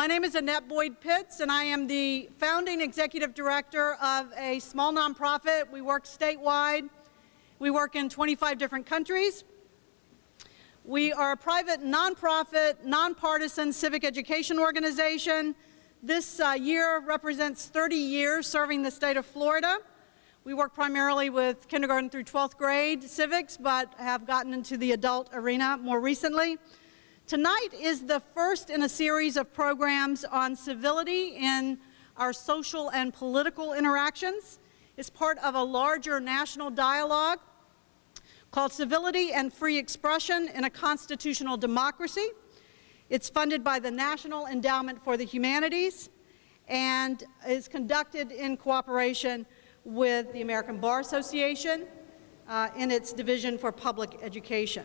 My name is Annette Boyd-Pitts, and I am the founding executive director of a small nonprofit. We work statewide. We work in 25 different countries. We are a private nonprofit, nonpartisan civic education organization. This year represents 30 years serving the state of Florida. We work primarily with kindergarten through 12th grade civics, but have gotten into the adult arena more recently. Tonight is the first in a series of programs on civility in our social and political interactions. It's part of a larger national dialogue called Civility and Free Expression in a Constitutional Democracy. It's funded by the National Endowment for the Humanities and is conducted in cooperation with the American Bar Association in its Division for Public Education.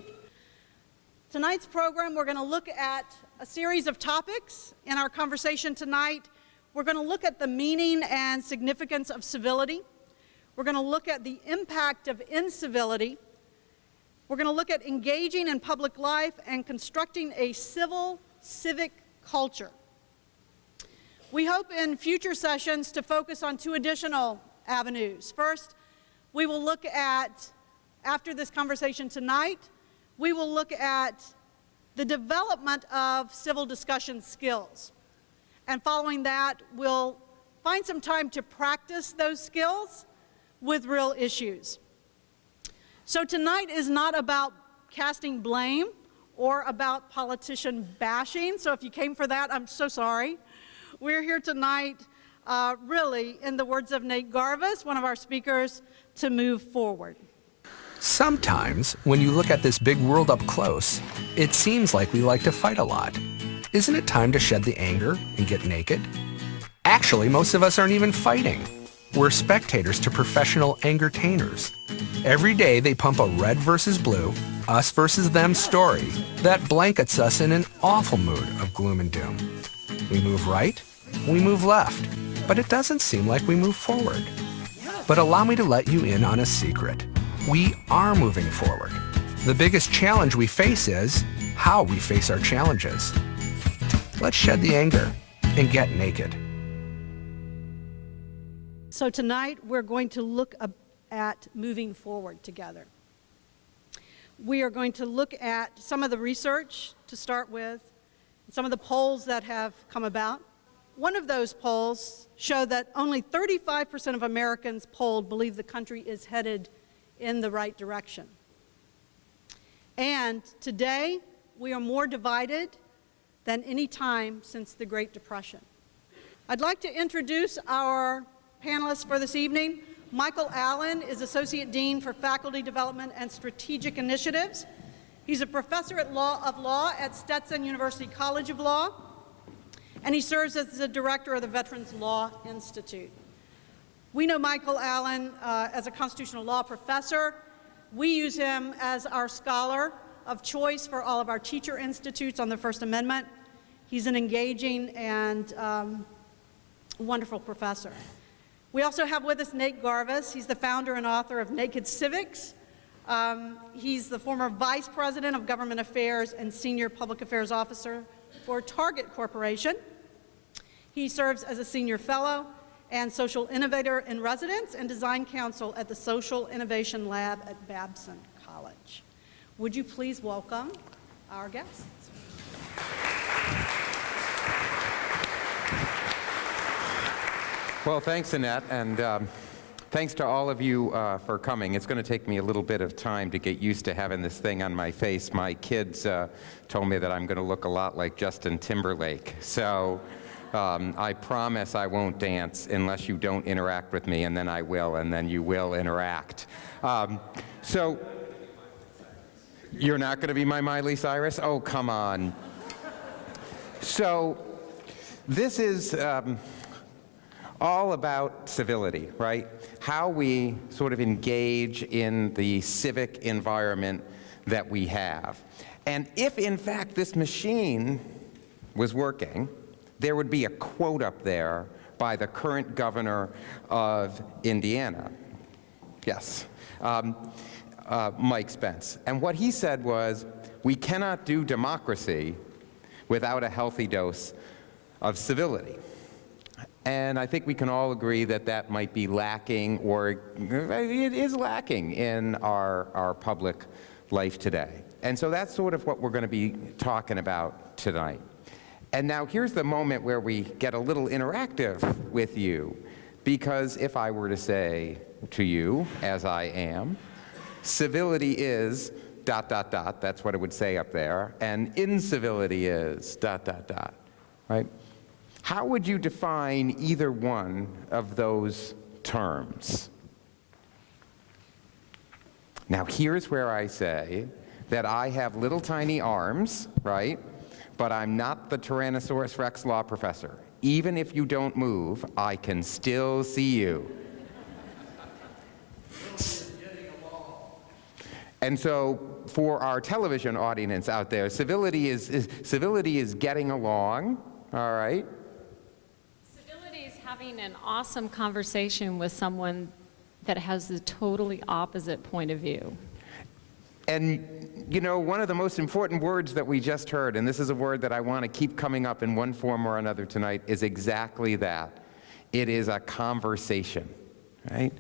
Tonight's program, we're going to look at a series of topics. In our conversation tonight, we're going to look at the meaning and significance of civility. We're going to look at the impact of incivility. We're going to look at engaging in public life and constructing a civil, civic culture. We hope in future sessions to focus on two additional avenues. First, we will look at, after this conversation tonight, we will look at the development of civil discussion skills. And following that, we'll find some time to practice those skills with real issues. So tonight is not about casting blame or about politician bashing. So if you came for that, I'm so sorry. We're here tonight, really, in the words of Nate Garvis, one of our speakers, to move forward. Sometimes, when you look at this big world up close, it seems like we like to fight a lot. Isn't it time to shed the anger and get naked? Actually, most of us aren't even fighting. We're spectators to professional entertainers. Every day they pump a red versus blue, us versus them story that blankets us in an awful mood of gloom and doom. We move right, we move left, but it doesn't seem like we move forward. But allow me to let you in on a secret. We are moving forward. The biggest challenge we face is how we face our challenges. Let's shed the anger and get naked. So tonight we're going to look at moving forward together. We are going to look at some of the research to start with, some of the polls that have come about. One of those polls showed that only 35% of Americans polled believe the country is headed in the right direction. And today, we are more divided than any time since the Great Depression. I'd like to introduce our panelists for this evening. Michael Allen is Associate Dean for Faculty Development and Strategic Initiatives. He's a professor of law at Stetson University College of Law, and he serves as the director of the Veterans Law Institute. We know Michael Allen as a constitutional law professor. We use him as our scholar of choice for all of our teacher institutes on the First Amendment. He's an engaging and wonderful professor. We also have with us Nate Garvis. He's the founder and author of Naked Civics. He's the former vice president of government affairs and senior public affairs officer for Target Corporation. He serves as a senior fellow and social innovator in residence and design counsel at the Social Innovation Lab at Babson College. Would you please welcome our guests? Well, thanks, Annette, and thanks to all of you for coming. It's going to take me a little bit of time to get used to having this thing on my face. My kids told me that I'm going to look a lot like Justin Timberlake, so I promise I won't dance unless you don't interact with me, and then I will, and then you will interact. So, you're not going to be my Miley Cyrus? Oh, come on. So, this is all about civility, right? How we sort of engage in the civic environment that we have. And if, in fact, this machine was working, there would be a quote up there by the current governor of Indiana. Yes, Mike Spence. And what he said was, we cannot do democracy without a healthy dose of civility. And I think we can all agree that that might be lacking, or it is lacking in our public life today. And so that's sort of what we're going to be talking about tonight. And now here's the moment where we get a little interactive with you, because if I were to say to you, as I am, civility is ... that's what it would say up there, and incivility is ... right? How would you define either one of those terms? Now here's where I say that I have little tiny arms, right? But I'm not the Tyrannosaurus Rex law professor. Even if you don't move, I can still see you. And so for our television audience out there, civility is getting along, all right? Civility is having an awesome conversation with someone that has the totally opposite point of view. And you know, one of the most important words that we just heard, and this is a word that I want to keep coming up in one form or another tonight, is exactly that. It is a conversation, right?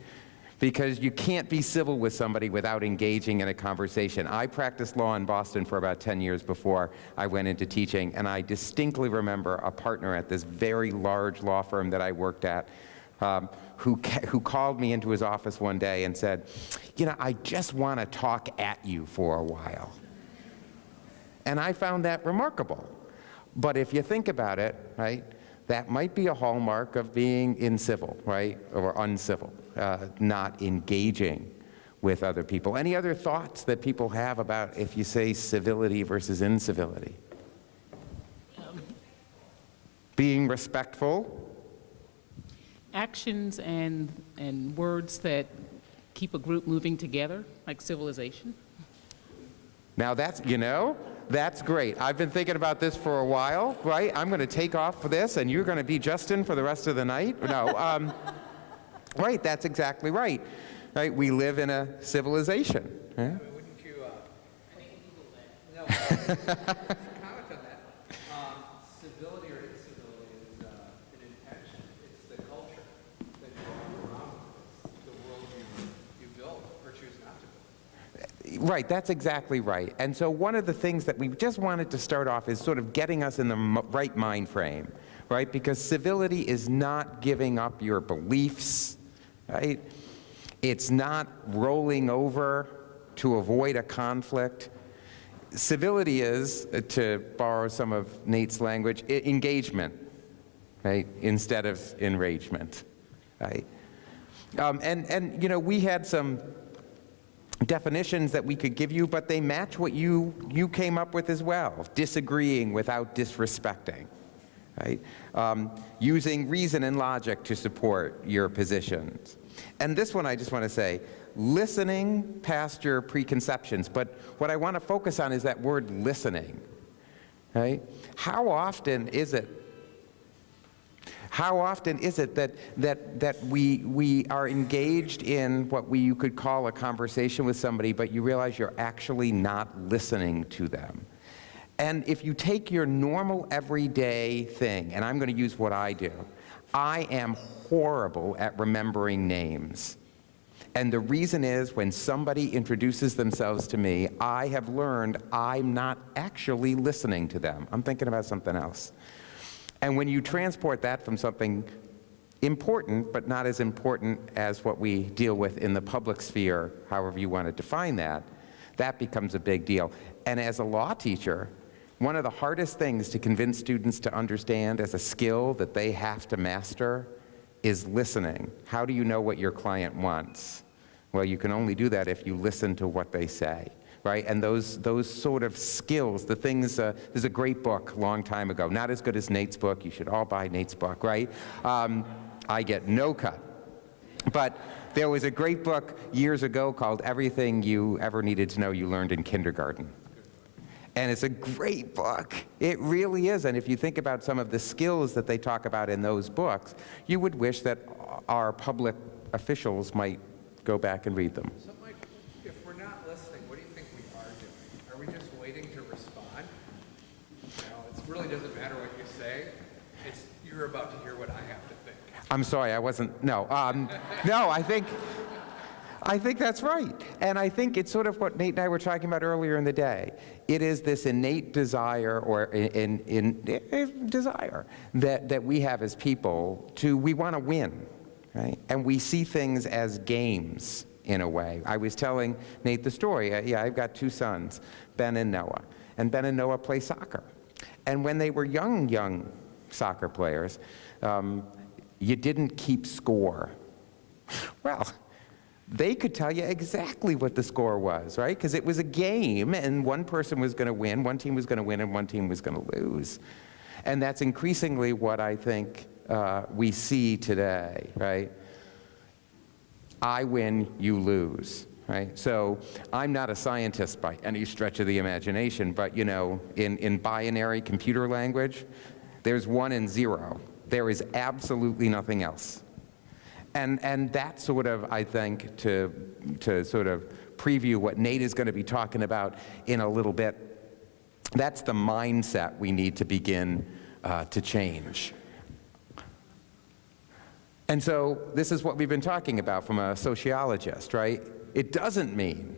Because you can't be civil with somebody without engaging in a conversation. I practiced law in Boston for about 10 years before I went into teaching, and I distinctly remember a partner at this very large law firm that I worked at who called me into his office one day and said, you know, I just want to talk at you for a while. And I found that remarkable. But if you think about it, right, that might be a hallmark of being incivil, right, or uncivil, not engaging with other people. Any other thoughts that people have about if you say civility versus incivility? Being respectful. Actions and words that keep a group moving together, like civilization. Now that's, you know, that's great. I've been thinking about this for a while, right? I'm going to take off for this, and you're going to be Justin for the rest of the night? No, right, that's exactly right. Right, we live in a civilization. Yeah? Wouldn't you, no, comment on that. Civility or incivility is an intention. It's the culture that you walk around with. It's the world you build or choose not to build. Right, that's exactly right. And so one of the things that we just wanted to start off is sort of getting us in the right mind frame, right? Because civility is not giving up your beliefs, right? It's not rolling over to avoid a conflict. Civility is, to borrow some of Nate's language, engagement, right, instead of enragement, right? And you know, we had some definitions that we could give you, but they match what you came up with as well. Disagreeing without disrespecting, right? Using reason and logic to support your positions. And this one I just want to say, listening past your preconceptions. But what I want to focus on is that word listening, right? How often is it that we are engaged in what you could call a conversation with somebody, but you realize you're actually not listening to them? And if you take your normal everyday thing, and I'm going to use what I do, I am horrible at remembering names. And the reason is when somebody introduces themselves to me, I have learned I'm not actually listening to them. I'm thinking about something else. And when you transport that from something important, but not as important as what we deal with in the public sphere, however you want to define that, that becomes a big deal. And as a law teacher, one of the hardest things to convince students to understand as a skill that they have to master is listening. How do you know what your client wants? Well, you can only do that if you listen to what they say, right? And those sort of skills, the things, there's a great book a long time ago, not as good as Nate's book. You should all buy Nate's book, right? I get no cut. But there was a great book years ago called Everything You Ever Needed to Know You Learned in Kindergarten. And it's a great book. It really is. And if you think about some of the skills that they talk about in those books, you would wish that our public officials might go back and read them. So, Mike, if we're not listening, what do you think we are doing? Are we just waiting to respond? You know, it really doesn't matter what you say. You're about to hear what I have to think. I'm sorry, I wasn't, no. No, I think that's right. And I think it's sort of what Nate and I were talking about earlier in the day. It is this innate desire or desire that we have as people we want to win, right? And we see things as games in a way. I was telling Nate the story. I've got two sons, Ben and Noah. And Ben and Noah play soccer. And when they were young soccer players, you didn't keep score. Well, they could tell you exactly what the score was, right? Because it was a game, and one person was going to win, one team was going to win, and one team was going to lose. And that's increasingly what I think we see today, right? I win, you lose, right? So I'm not a scientist by any stretch of the imagination, but in binary computer language, there's 1 and 0. There is absolutely nothing else. And that sort of, I think, to sort of preview what Nate is going to be talking about in a little bit, that's the mindset we need to begin to change. And so this is what we've been talking about from a sociologist, right? It doesn't mean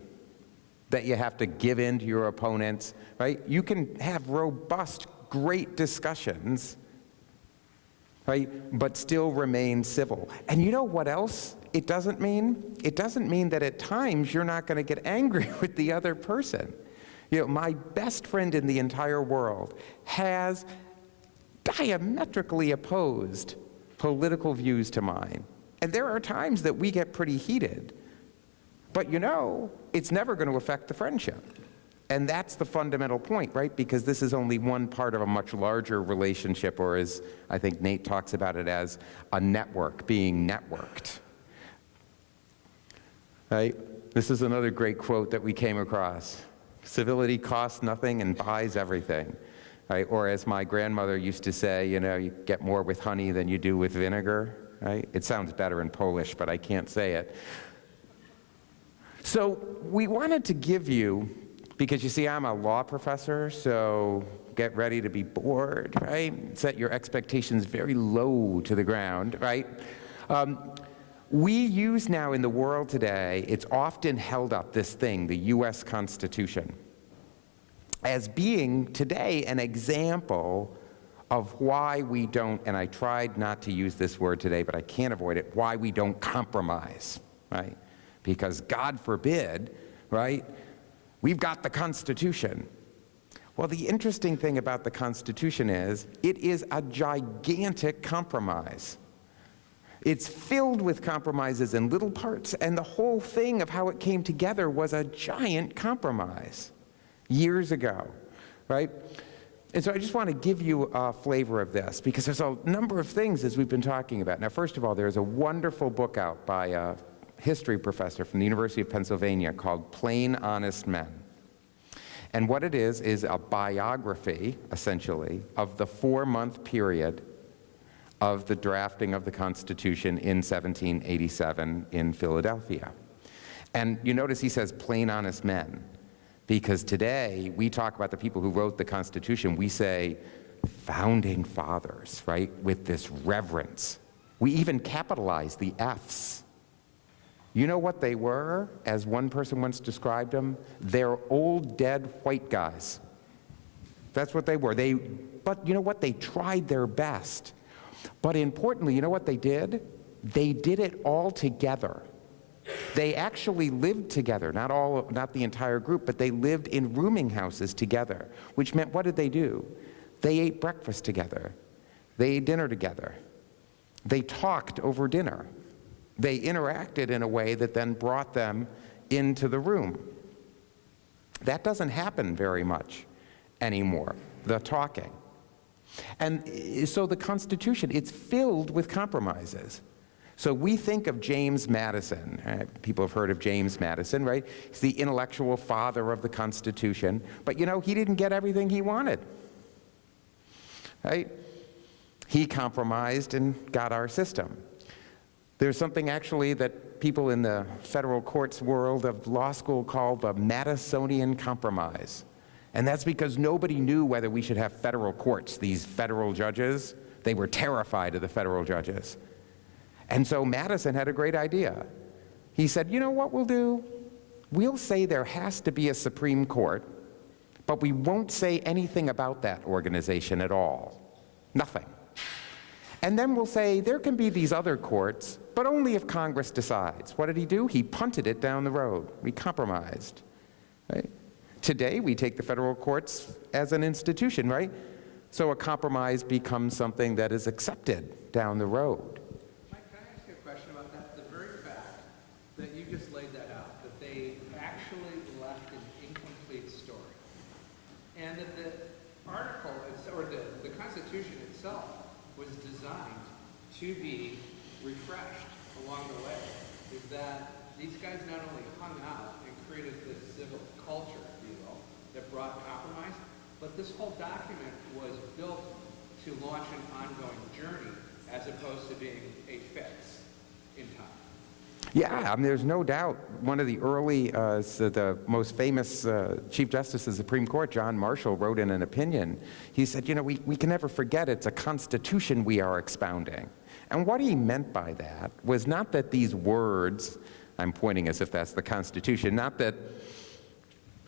that you have to give in to your opponents, right? You can have robust, great discussions, right, but still remain civil. And you know what else it doesn't mean? It doesn't mean that at times you're not going to get angry with the other person. My best friend in the entire world has diametrically opposed political views to mine. And there are times that we get pretty heated. But it's never going to affect the friendship. And that's the fundamental point, right? Because this is only one part of a much larger relationship, or as I think Nate talks about it as a network, being networked. Right? This is another great quote that we came across. Civility costs nothing and buys everything. Right? Or as my grandmother used to say, you get more with honey than you do with vinegar. Right? It sounds better in Polish, but I can't say it. So we wanted to give you, because you see, I'm a law professor, so get ready to be bored, right? Set your expectations very low to the ground, right? We use now in the world today, it's often held up, this thing, the US Constitution, as being today an example of why we don't, and I tried not to use this word today, but I can't avoid it, why we don't compromise, right? Because God forbid, right? We've got the Constitution. Well, the interesting thing about the Constitution is it is a gigantic compromise. It's filled with compromises in little parts, and the whole thing of how it came together was a giant compromise years ago, right? And so I just want to give you a flavor of this, because there's a number of things as we've been talking about. Now, first of all, there's a wonderful book out by a history professor from the University of Pennsylvania called Plain Honest Men. And what it is a biography, essentially, of the 4-month period of the drafting of the Constitution in 1787 in Philadelphia. And you notice he says plain honest men, because today we talk about the people who wrote the Constitution, we say founding fathers, right, with this reverence. We even capitalize the F's. You know what they were, as one person once described them? They're old, dead white guys. That's what they were. But you know what? They tried their best. But importantly, you know what they did? They did it all together. They actually lived together, not the entire group, but they lived in rooming houses together, which meant, what did they do? They ate breakfast together. They ate dinner together. They talked over dinner. They interacted in a way that then brought them into the room. That doesn't happen very much anymore, the talking. And so the Constitution, it's filled with compromises. So we think of James Madison. People have heard of James Madison, right? He's the intellectual father of the Constitution. But he didn't get everything he wanted, right? He compromised and got our system. There's something actually that people in the federal courts world of law school call the Madisonian Compromise. And that's because nobody knew whether we should have federal courts, these federal judges They were terrified of the federal judges. And so Madison had a great idea. He said, you know what we'll do? We'll say there has to be a Supreme Court, but we won't say anything about that organization at all. Nothing. And then we'll say there can be these other courts, but only if Congress decides. What did he do? He punted it down the road. We compromised. Right? Today, we take the federal courts as an institution, right? So a compromise becomes something that is accepted down the road. Mike, can I ask you a question about that? The very fact that you just laid that out, that they actually left an incomplete story, and that the article, or the Constitution itself, was designed to be refreshed along the way, is that these guys not only hung out and created this civil culture, if you will, that brought compromise, but this whole document was built to launch an ongoing journey as opposed to being a fix in time. Yeah, I mean, there's no doubt one of the early, the most famous Chief Justice of the Supreme Court, John Marshall, wrote in an opinion. He said, you know, we can never forget it's a constitution we are expounding. And what he meant by that was not that these words, I'm pointing as if that's the Constitution, not that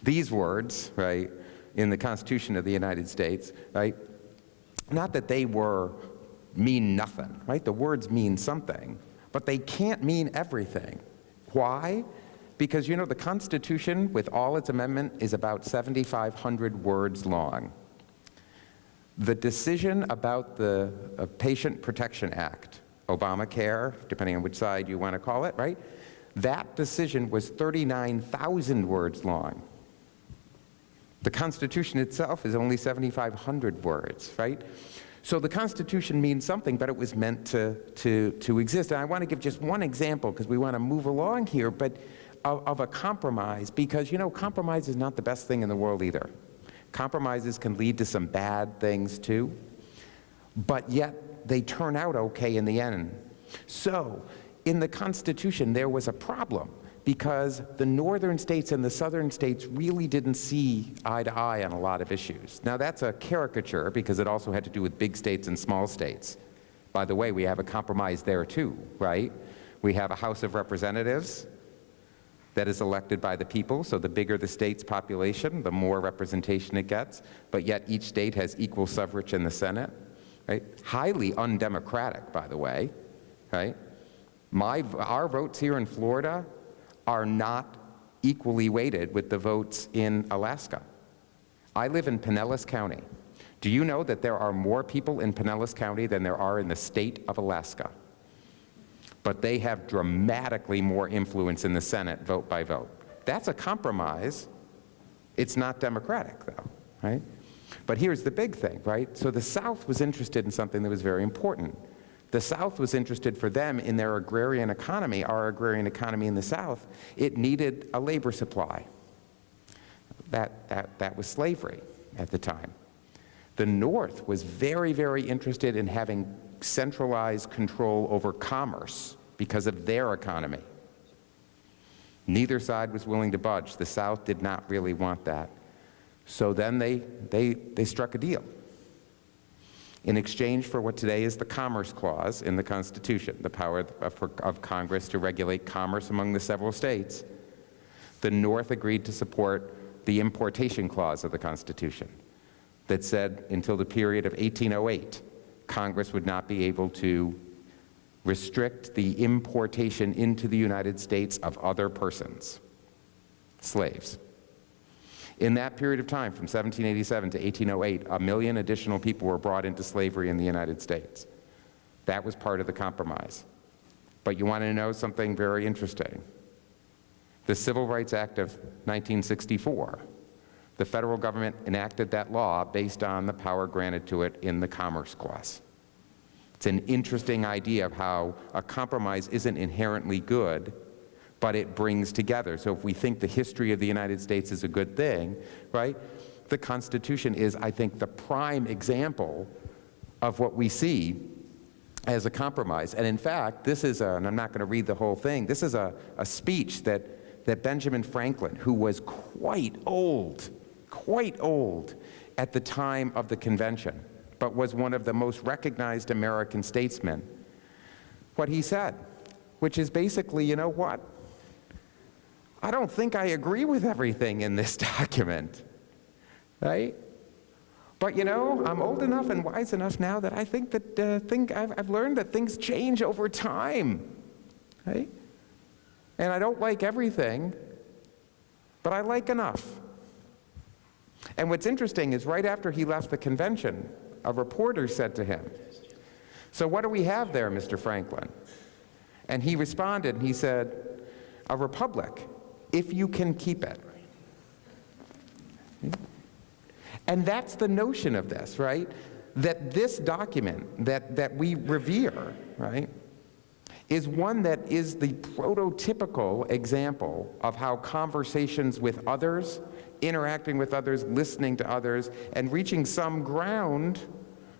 these words, right, in the Constitution of the United States, right, not that they mean nothing, right? The words mean something. But they can't mean everything. Why? Because, you know, the Constitution, with all its amendment, is about 7,500 words long. The decision about the Patient Protection Act, Obamacare, depending on which side you want to call it, right? That decision was 39,000 words long. The Constitution itself is only 7,500 words, right? So the Constitution means something, but it was meant to exist. And I want to give just one example, because we want to move along here, but of a compromise, because, you know, compromise is not the best thing in the world either. Compromises can lead to some bad things too, but yet they turn out okay in the end. So in the Constitution, there was a problem, because the northern states and the southern states really didn't see eye to eye on a lot of issues. Now that's a caricature, because it also had to do with big states and small states. By the way, we have a compromise there too, right? We have a House of Representatives that is elected by the people, so the bigger the state's population, the more representation it gets, but yet each state has equal suffrage in the Senate, right? Highly undemocratic, by the way, right? Our votes here in Florida are not equally weighted with the votes in Alaska. I live in Pinellas County. Do you know that there are more people in Pinellas County than there are in the state of Alaska? But they have dramatically more influence in the Senate, vote by vote. That's a compromise. It's not democratic, though, right? But here's the big thing, right? So the South was interested in something that was very important. The South was interested for them in their agrarian economy, our agrarian economy in the South. It needed a labor supply. That was slavery at the time. The North was very, very interested in having centralized control over commerce because of their economy. Neither side was willing to budge. The South did not really want that. So then they struck a deal. In exchange for what today is the Commerce Clause in the Constitution, the power of Congress to regulate commerce among the several states, the North agreed to support the Importation Clause of the Constitution that said until the period of 1808, Congress would not be able to restrict the importation into the United States of other persons, slaves. In that period of time, from 1787 to 1808, 1 million additional people were brought into slavery in the United States. That was part of the compromise. But you want to know something very interesting? The Civil Rights Act of 1964, the federal government enacted that law based on the power granted to it in the Commerce Clause. It's an interesting idea of how a compromise isn't inherently good, but it brings together. So if we think the history of the United States is a good thing, right? The Constitution is, I think, the prime example of what we see as a compromise. And in fact, this is and I'm not going to read the whole thing, this is a speech that Benjamin Franklin, who was quite old at the time of the convention, but was one of the most recognized American statesmen, what he said, which is basically, you know what? I don't think I agree with everything in this document, right? But you know, I'm old enough and wise enough now that I think that I've learned that things change over time, right? And I don't like everything, but I like enough. And what's interesting is right after he left the convention, a reporter said to him, "So what do we have there, Mr. Franklin?" And he responded, and he said, "A republic, if you can keep it." And that's the notion of this, right? That this document that we revere, right, is one that is the prototypical example of how conversations with others, interacting with others, listening to others, and reaching some ground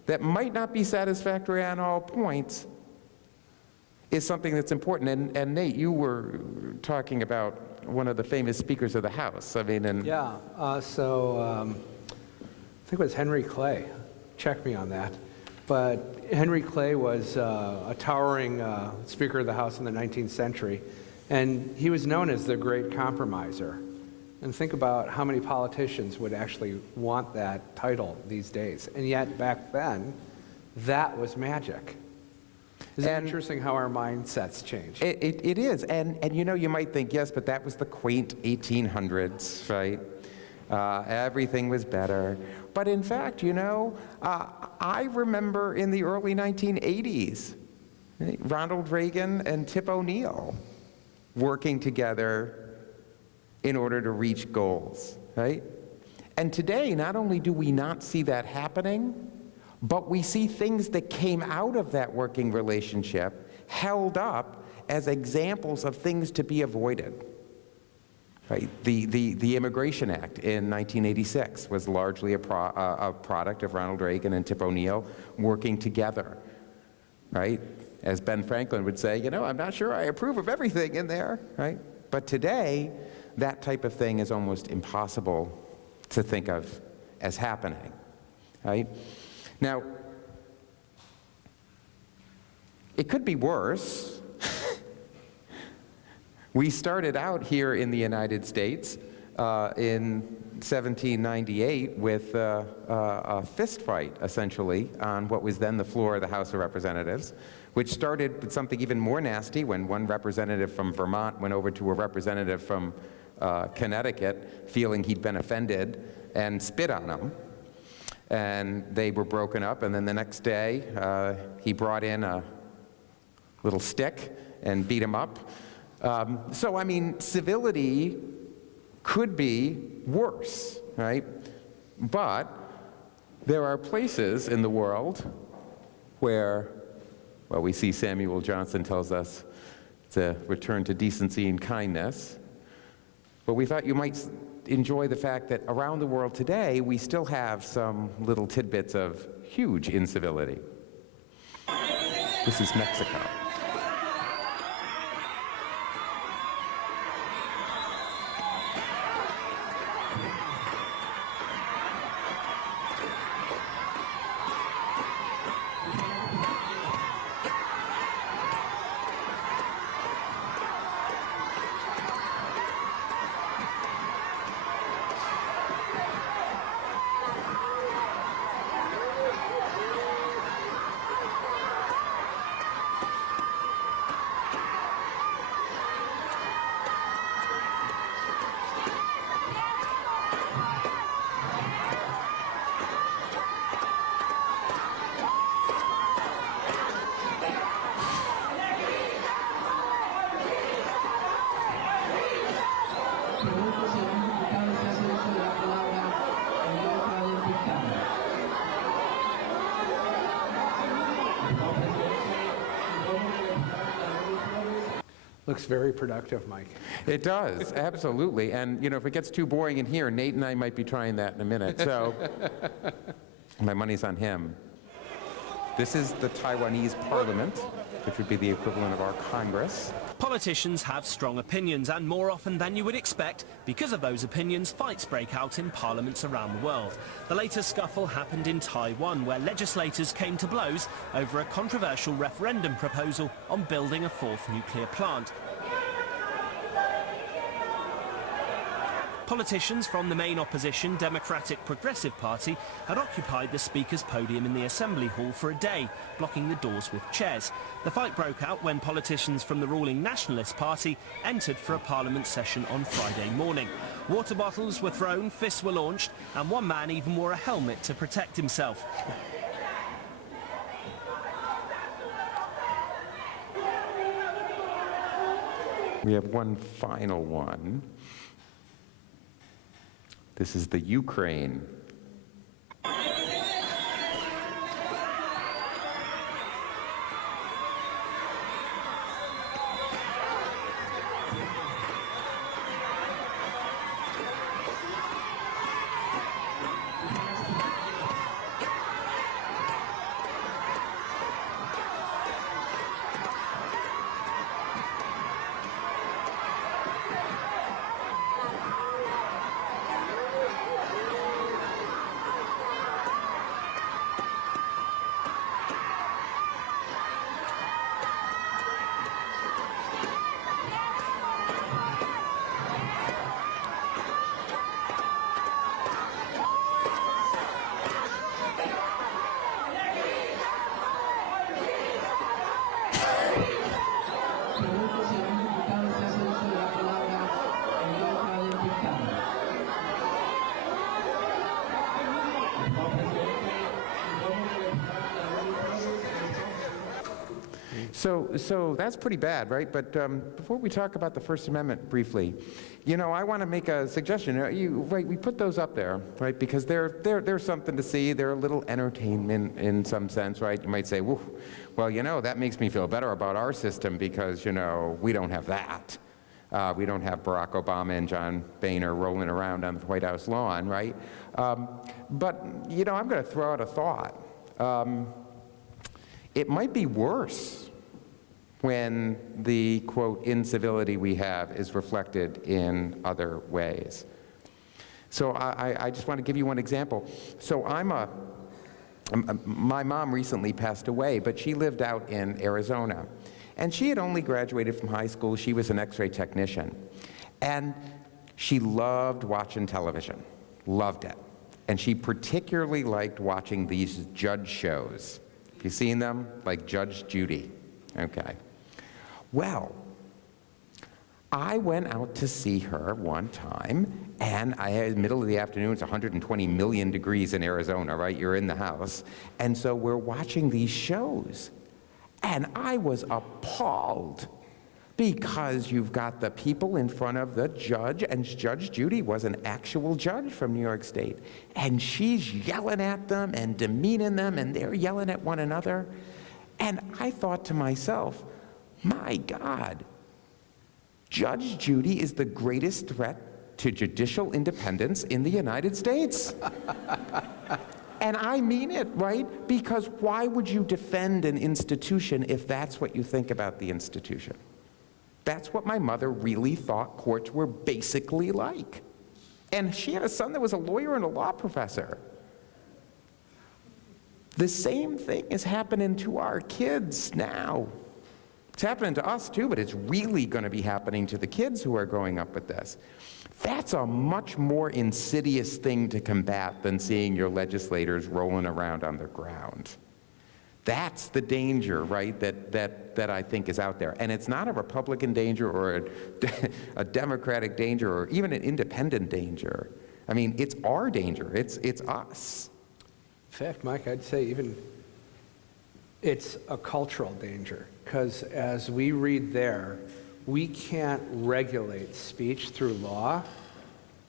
that might not be satisfactory on all points is something that's important. And Nate, you were talking about one of the famous speakers of the House. I mean, and Yeah, I think it was Henry Clay. Check me on that. But Henry Clay was a towering Speaker of the House in the 19th century, and he was known as the Great Compromiser. And think about how many politicians would actually want that title these days. And yet, back then, that was magic. Isn't it interesting how our mindsets change? It is, and you know, you might think, yes, but that was the quaint 1800s, right? Everything was better. But in fact, you know, I remember in the early 1980s, right, Ronald Reagan and Tip O'Neill working together in order to reach goals, right? And today, not only do we not see that happening, but we see things that came out of that working relationship held up as examples of things to be avoided. Right? The Immigration Act in 1986 was largely a product of Ronald Reagan and Tip O'Neill working together, right? As Ben Franklin would say, you know, I'm not sure I approve of everything in there, right? But today, that type of thing is almost impossible to think of as happening, right? Now, it could be worse. We started out here in the United States in 1798 with a fist fight, essentially, on what was then the floor of the House of Representatives, which started with something even more nasty when one representative from Vermont went over to a representative from Connecticut, feeling he'd been offended, and spit on him. And they were broken up, and then the next day, he brought in a little stick and beat him up. So, I mean, civility could be worse, right? But there are places in the world where, well, we see Samuel Johnson tells us to return to decency and kindness. But we thought you might enjoy the fact that around the world today, we still have some little tidbits of huge incivility. This is Mexico. Looks very productive, Mike. It does, absolutely. And, you know, if it gets too boring in here, Nate and I might be trying that in a minute. So my money's on him. This is the Taiwanese parliament, which would be the equivalent of our Congress. Politicians have strong opinions, and more often than you would expect, because of those opinions, fights break out in parliaments around the world. The latest scuffle happened in Taiwan, where legislators came to blows over a controversial referendum proposal on building a fourth nuclear plant. Politicians from the main opposition, Democratic Progressive Party, had occupied the Speaker's podium in the Assembly Hall for a day, blocking the doors with chairs. The fight broke out when politicians from the ruling Nationalist Party entered for a Parliament session on Friday morning. Water bottles were thrown, fists were launched, and one man even wore a helmet to protect himself. We have one final one. This is the Ukraine. So that's pretty bad, right? But before we talk about the First Amendment briefly, you know, I want to make a suggestion. Right, we put those up there, right, because they're something to see. They're a little entertainment in some sense, right? You might say, well, you know, that makes me feel better about our system because, you know, we don't have that. We don't have Barack Obama and John Boehner rolling around on the White House lawn, right? But, you know, I'm going to throw out a thought. It might be worse when the, quote, incivility we have is reflected in other ways. So I just want to give you one example. So my mom recently passed away, but she lived out in Arizona. And she had only graduated from high school. She was an X-ray technician. And she loved watching television, loved it. And she particularly liked watching these judge shows. Have you seen them? Like Judge Judy. Okay. Well, I went out to see her one time, and middle of the afternoon, it's 120 million degrees in Arizona, right? You're in the house. And so we're watching these shows. And I was appalled because you've got the people in front of the judge, and Judge Judy was an actual judge from New York State. And she's yelling at them and demeaning them, and they're yelling at one another. And I thought to myself, my God, Judge Judy is the greatest threat to judicial independence in the United States. And I mean it, right? Because why would you defend an institution if that's what you think about the institution? That's what my mother really thought courts were basically like. And she had a son that was a lawyer and a law professor. The same thing is happening to our kids now. It's happening to us too, but it's really going to be happening to the kids who are growing up with this. That's a much more insidious thing to combat than seeing your legislators rolling around on the ground. That's the danger, right, that I think is out there. And it's not a Republican danger or a Democratic danger or even an independent danger. I mean, it's our danger. It's us. In fact, Mike, I'd say even it's a cultural danger, because as we read there, we can't regulate speech through law,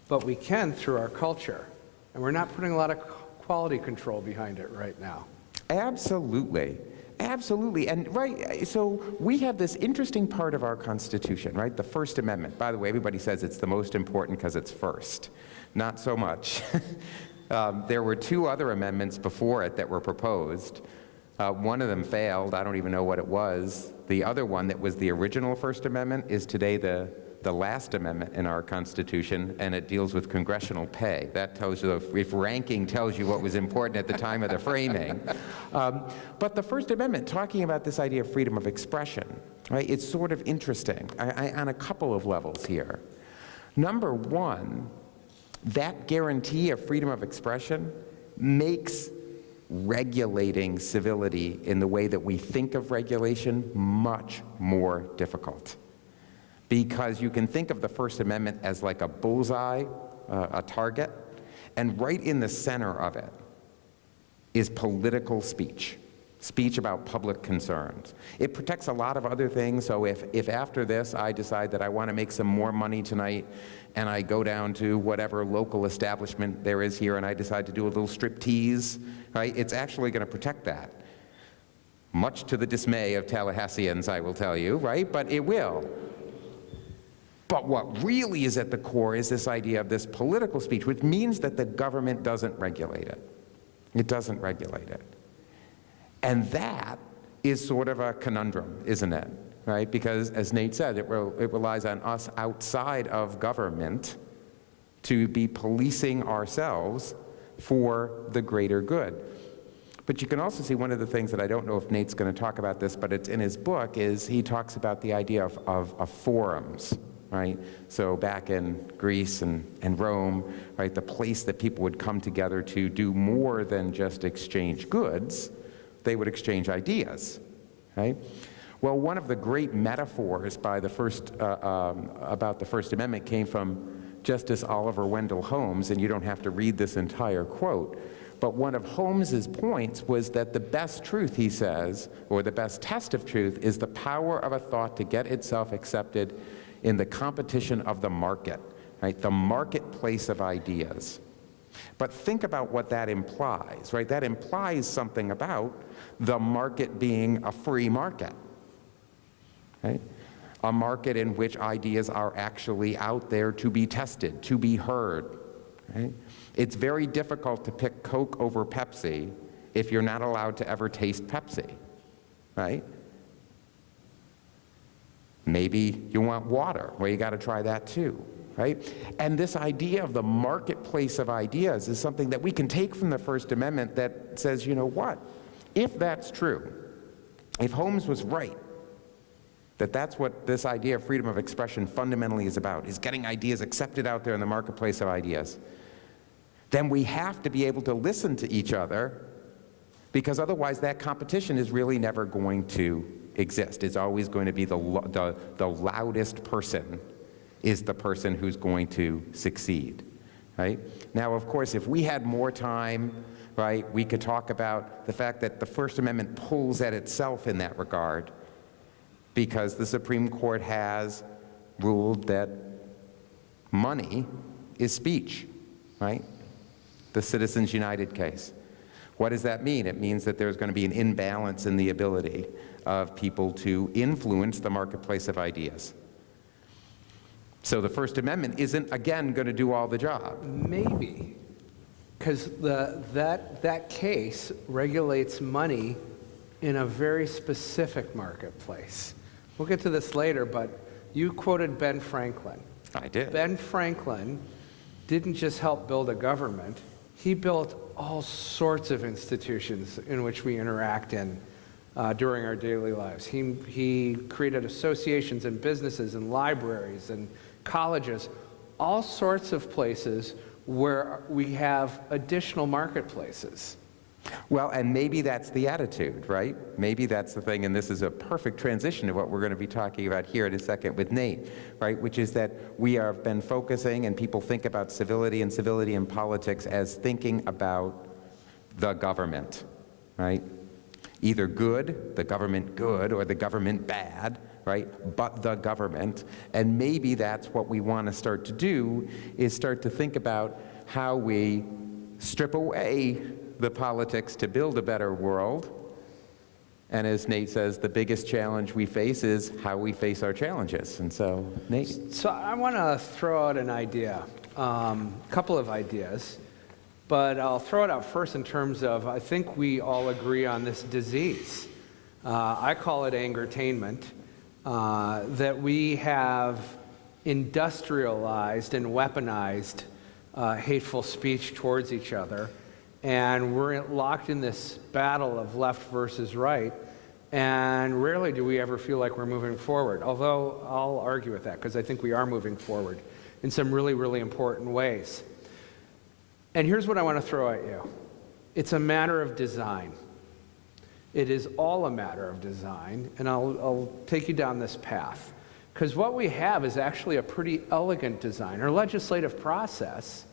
but we can through our culture. And we're not putting a lot of quality control behind it right now. Absolutely. Absolutely. And right, so we have this interesting part of our Constitution, right? The First Amendment. By the way, everybody says it's the most important because it's first. Not so much. There were two other amendments before it that were proposed. One of them failed. I don't even know what it was. The other one that was the original First Amendment is today the last amendment in our Constitution, and it deals with congressional pay. That tells you, if ranking tells you what was important at the time of the framing. But the First Amendment, talking about this idea of freedom of expression, right, it's sort of interesting on a couple of levels here. Number one, that guarantee of freedom of expression makes regulating civility in the way that we think of regulation much more difficult. Because you can think of the First Amendment as like a bullseye, a target, and right in the center of it is political speech, speech about public concerns. It protects a lot of other things, so if after this I decide that I want to make some more money tonight and I go down to whatever local establishment there is here and I decide to do a little striptease, right, it's actually going to protect that. Much to the dismay of Tallahasseans, I will tell you, right, but it will. But what really is at the core is this idea of this political speech, which means that the government doesn't regulate it. It doesn't regulate it. And that is sort of a conundrum, isn't it? Right? Because, as Nate said, it relies on us outside of government to be policing ourselves for the greater good. But you can also see one of the things that I don't know if Nate's going to talk about this, but it's in his book, is he talks about the idea of forums. Right? So back in Greece and Rome, right, the place that people would come together to do more than just exchange goods, they would exchange ideas, right? Well, one of the great metaphors by about the First Amendment came from Justice Oliver Wendell Holmes, and you don't have to read this entire quote, but one of Holmes's points was that the best truth, he says, or the best test of truth, is the power of a thought to get itself accepted in the competition of the market, right? The marketplace of ideas. But think about what that implies, right? That implies something about the market being a free market, right? A market in which ideas are actually out there to be tested, to be heard, right? It's very difficult to pick Coke over Pepsi if you're not allowed to ever taste Pepsi, right? Maybe you want water. Well, you got to try that too, right? And this idea of the marketplace of ideas is something that we can take from the First Amendment that says, you know what? If that's true, if Holmes was right, that that's what this idea of freedom of expression fundamentally is about, is getting ideas accepted out there in the marketplace of ideas, then we have to be able to listen to each other, because otherwise that competition is really never going to exist. It's always going to be the loudest person is the person who's going to succeed, right? Now, of course, if we had more time, right, we could talk about the fact that the First Amendment pulls at itself in that regard, because the Supreme Court has ruled that money is speech, right? The Citizens United case. What does that mean? It means that there's going to be an imbalance in the ability of people to influence the marketplace of ideas. So the First Amendment isn't, again, going to do all the job. Maybe, because that case regulates money in a very specific marketplace. We'll get to this later, but you quoted Ben Franklin. I did. Ben Franklin didn't just help build a government, he built all sorts of institutions in which we interact in during our daily lives. He created associations and businesses and libraries and colleges, all sorts of places where we have additional marketplaces. Well, and maybe that's the attitude, right? Maybe that's the thing, and this is a perfect transition to what we're going to be talking about here in a second with Nate, right? Which is that we have been focusing, and people think about civility and civility in politics as thinking about the government, right? Either good, the government good, or the government bad, right? But the government. And maybe that's what we want to start to do, is start to think about how we strip away the politics to build a better world. And as Nate says, the biggest challenge we face is how we face our challenges. And so, Nate. So I want to throw out an idea, a couple of ideas. but I'll throw it out first in terms of, I think we all agree on this disease. I call it angertainment, that we have industrialized and weaponized hateful speech towards each other, and we're locked in this battle of left versus right, and rarely do we ever feel like we're moving forward, although I'll argue with that because I think we are moving forward in some really, really important ways. And here's what I want to throw at you. It's a matter of design. It is all a matter of design, and I'll take you down this path. Because what we have is actually a pretty elegant design. Our legislative process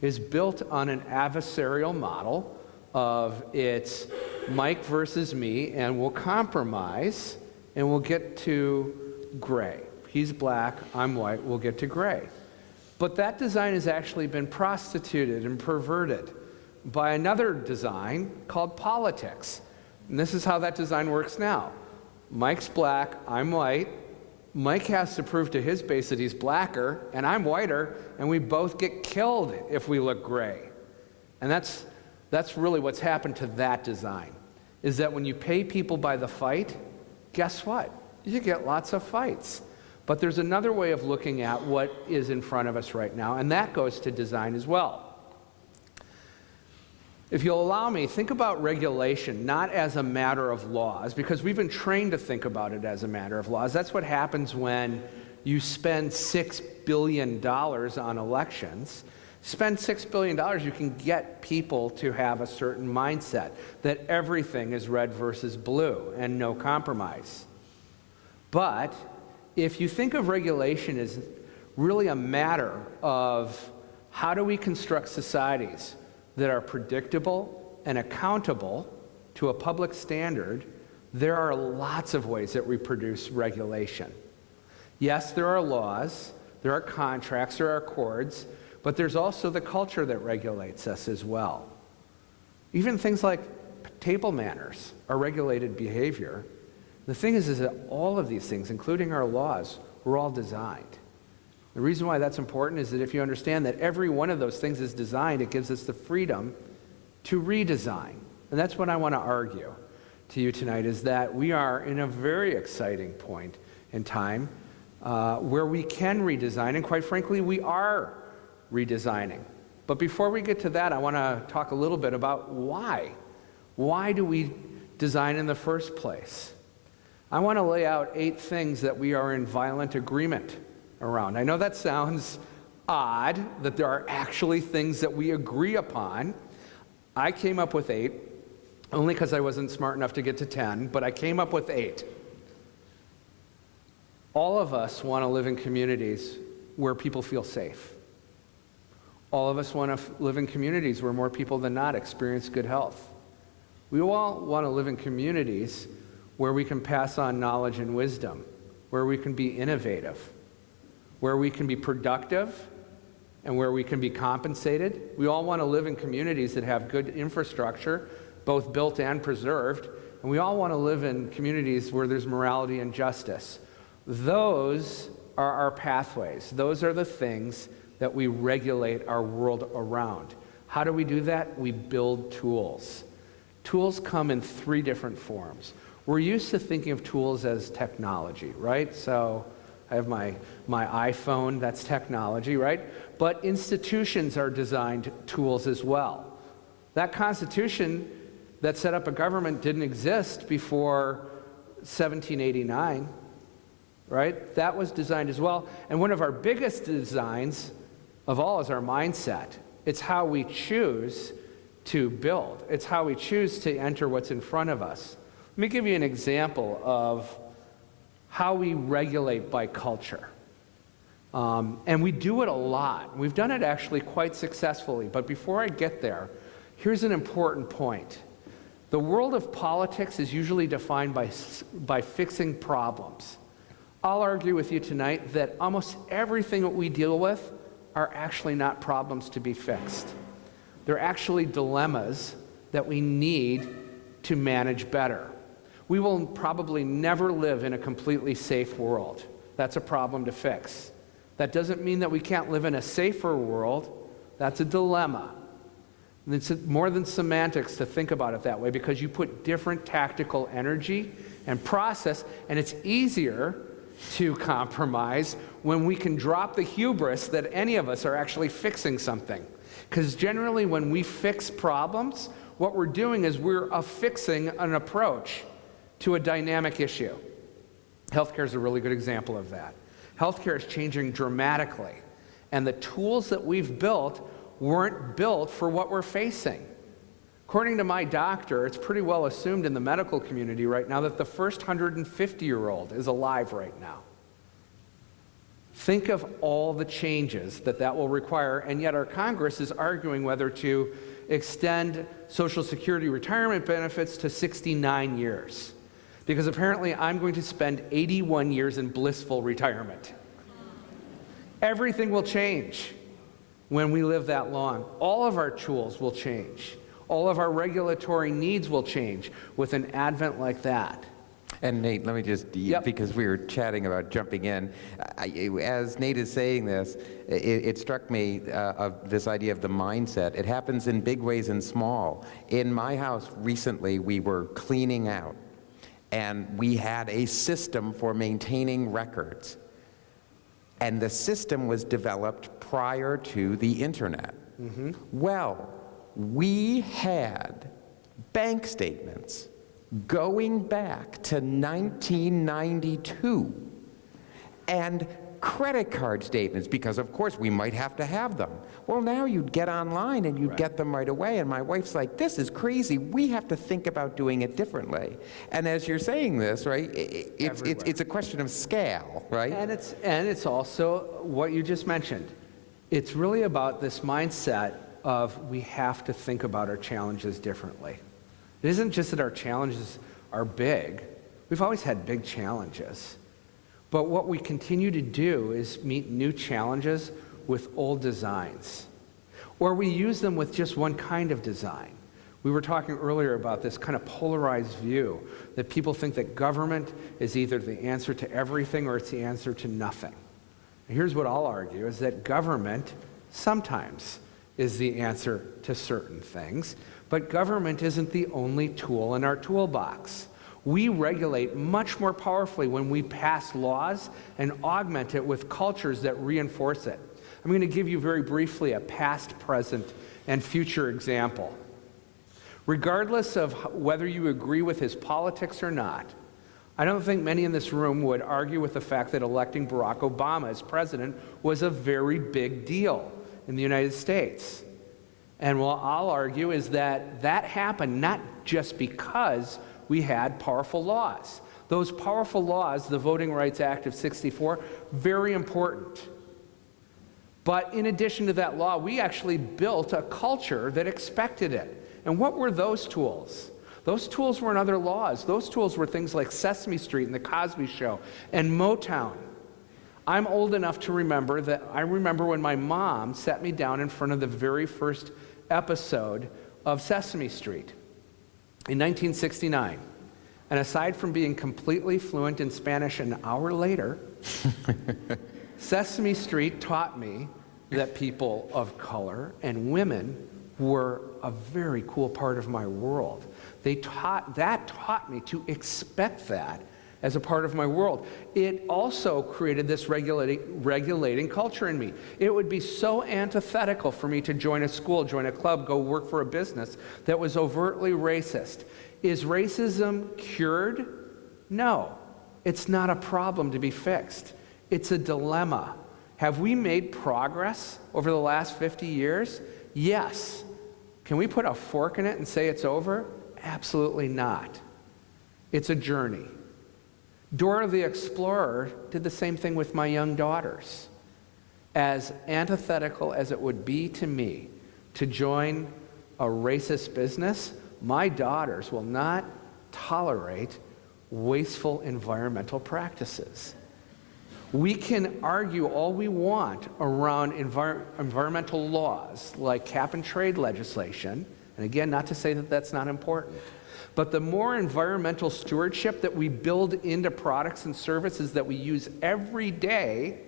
is built on an adversarial model of it's Mike versus me, and we'll compromise, and we'll get to gray. He's black, I'm white, we'll get to gray. But that design has actually been prostituted and perverted by another design called politics. And this is how that design works now. Mike's black, I'm white. Mike has to prove to his base that he's blacker, and I'm whiter, and we both get killed if we look gray. And that's really what's happened to that design, is that when you pay people by the fight, guess what? You get lots of fights. But there's another way of looking at what is in front of us right now, and that goes to design as well. If you'll allow me, think about regulation not as a matter of laws, because we've been trained to think about it as a matter of laws. That's what happens when you spend $6 billion on elections. Spend $6 billion, you can get people to have a certain mindset that everything is red versus blue and no compromise. But if you think of regulation as really a matter of how do we construct societies that are predictable and accountable to a public standard, there are lots of ways that we produce regulation. Yes, there are laws, there are contracts, there are accords, but there's also the culture that regulates us as well. Even things like table manners are regulated behavior. The thing is that all of these things, including our laws, were all designed. The reason why that's important is that if you understand that every one of those things is designed, it gives us the freedom to redesign. And that's what I want to argue to you tonight, is that we are in a very exciting point in time where we can redesign, and quite frankly, we are redesigning. But before we get to that, I want to talk a little bit about why. Why do we design in the first place? I want to lay out 8 things that we are in violent agreement around. I know that sounds odd, that there are actually things that we agree upon. I came up with 8, only because I wasn't smart enough to get to 10, but I came up with 8. All of us want to live in communities where people feel safe. All of us want to live in communities where more people than not experience good health. We all want to live in communities where we can pass on knowledge and wisdom, where we can be innovative, where we can be productive, and where we can be compensated. We all want to live in communities that have good infrastructure, both built and preserved, and we all want to live in communities where there's morality and justice. Those are our pathways. Those are the things that we regulate our world around. How do we do that? We build tools. Tools come in 3 different forms. We're used to thinking of tools as technology, right? So I have my iPhone, that's technology, right? But institutions are designed tools as well. That Constitution that set up a government didn't exist before 1789, right? That was designed as well. And one of our biggest designs of all is our mindset. It's how we choose to build. It's how we choose to enter what's in front of us. Let me give you an example of how we regulate by culture. And we do it a lot. We've done it actually quite successfully. But before I get there, here's an important point. The world of politics is usually defined by fixing problems. I'll argue with you tonight that almost everything that we deal with are actually not problems to be fixed. They're actually dilemmas that we need to manage better. We will probably never live in a completely safe world. That's a problem to fix. That doesn't mean that we can't live in a safer world. That's a dilemma. And it's more than semantics to think about it that way, because you put different tactical energy and process, and it's easier to compromise when we can drop the hubris that any of us are actually fixing something. Because generally when we fix problems, what we're doing is we're affixing an approach to a dynamic issue. Healthcare is a really good example of that. Healthcare is changing dramatically, and the tools that we've built weren't built for what we're facing. According to my doctor, it's pretty well assumed in the medical community right now that the first 150-year-old is alive right now. Think of all the changes that that will require, and yet our Congress is arguing whether to extend Social Security retirement benefits to 69 years. Because apparently I'm going to spend 81 years in blissful retirement. Everything will change when we live that long. All of our tools will change. All of our regulatory needs will change with an advent like that. And Nate, let me just, because we were chatting about jumping in, as Nate is saying this, it struck me of this idea of the mindset. It happens in big ways and small. In my house recently, we were cleaning out, and we had a system for maintaining records. And the system was developed prior to the internet. Mm-hmm. Well, we had bank statements going back to 1992 and credit card statements, because of course we might have to have them. Well, now you'd get online and you'd get them right away, and my wife's like, this is crazy, we have to think about doing it differently. And as you're saying this, right, it's a question of scale, right? And it's also what you just mentioned. It's really about this mindset of we have to think about our challenges differently. It isn't just that our challenges are big. We've always had big challenges. But what we continue to do is meet new challenges with old designs. Or we use them with just one kind of design. We were talking earlier about this kind of polarized view that people think that government is either the answer to everything or it's the answer to nothing. And here's what I'll argue, is that government sometimes is the answer to certain things, but government isn't the only tool in our toolbox. We regulate much more powerfully when we pass laws and augment it with cultures that reinforce it. I'm going to give you very briefly a past, present, and future example. Regardless of whether you agree with his politics or not, I don't think many in this room would argue with the fact that electing Barack Obama as president was a very big deal in the United States. And what I'll argue is that that happened not just because we had powerful laws. Those powerful laws, the Voting Rights Act of '64, very important. But in addition to that law, we actually built a culture that expected it. And what were those tools? Those tools weren't other laws. Those tools were things like Sesame Street and The Cosby Show and Motown. I'm old enough to remember that I remember when my mom sat me down in front of the very first episode of Sesame Street in 1969. And aside from being completely fluent in Spanish an hour later, Sesame Street taught me that people of color and women were a very cool part of my world. That taught me to expect that as a part of my world. It also created this regulating culture in me. It would be so antithetical for me to join a school, join a club, go work for a business that was overtly racist. Is racism cured? No. It's not a problem to be fixed. It's a dilemma. Have we made progress over the last 50 years? Yes. Can we put a fork in it and say it's over? Absolutely not. It's a journey. Dora the Explorer did the same thing with my young daughters. As antithetical as it would be to me to join a racist business, my daughters will not tolerate wasteful environmental practices. We can argue all we want around environmental laws like cap and trade legislation, and again, not to say that that's not important, but the more environmental stewardship that we build into products and services that we use every day,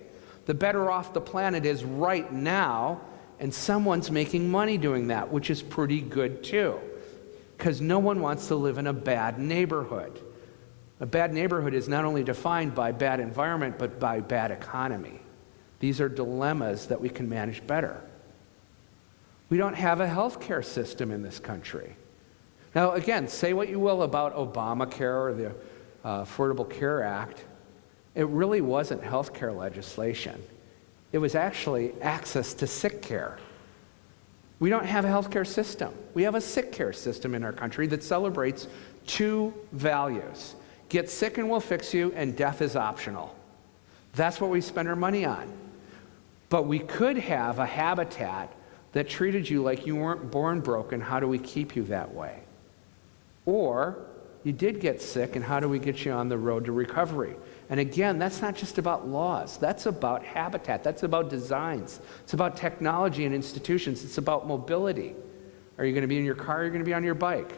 the better off the planet is right now and someone's making money doing that, which is pretty good too, because no one wants to live in a bad neighborhood. A bad neighborhood is not only defined by bad environment, but by bad economy. These are dilemmas that we can manage better. We don't have a healthcare system in this country. Now, again, say what you will about Obamacare or the Affordable Care Act. It really wasn't healthcare legislation. It was actually access to sick care. We don't have a healthcare system. We have a sick care system in our country that celebrates two values. Get sick and we'll fix you, and death is optional. That's what we spend our money on. But we could have a habitat that treated you like you weren't born broken. How do we keep you that way? Or you did get sick, and how do we get you on the road to recovery? And again, that's not just about laws. That's about habitat. That's about designs. It's about technology and institutions. It's about mobility. Are you going to be in your car? Or are you going to be on your bike?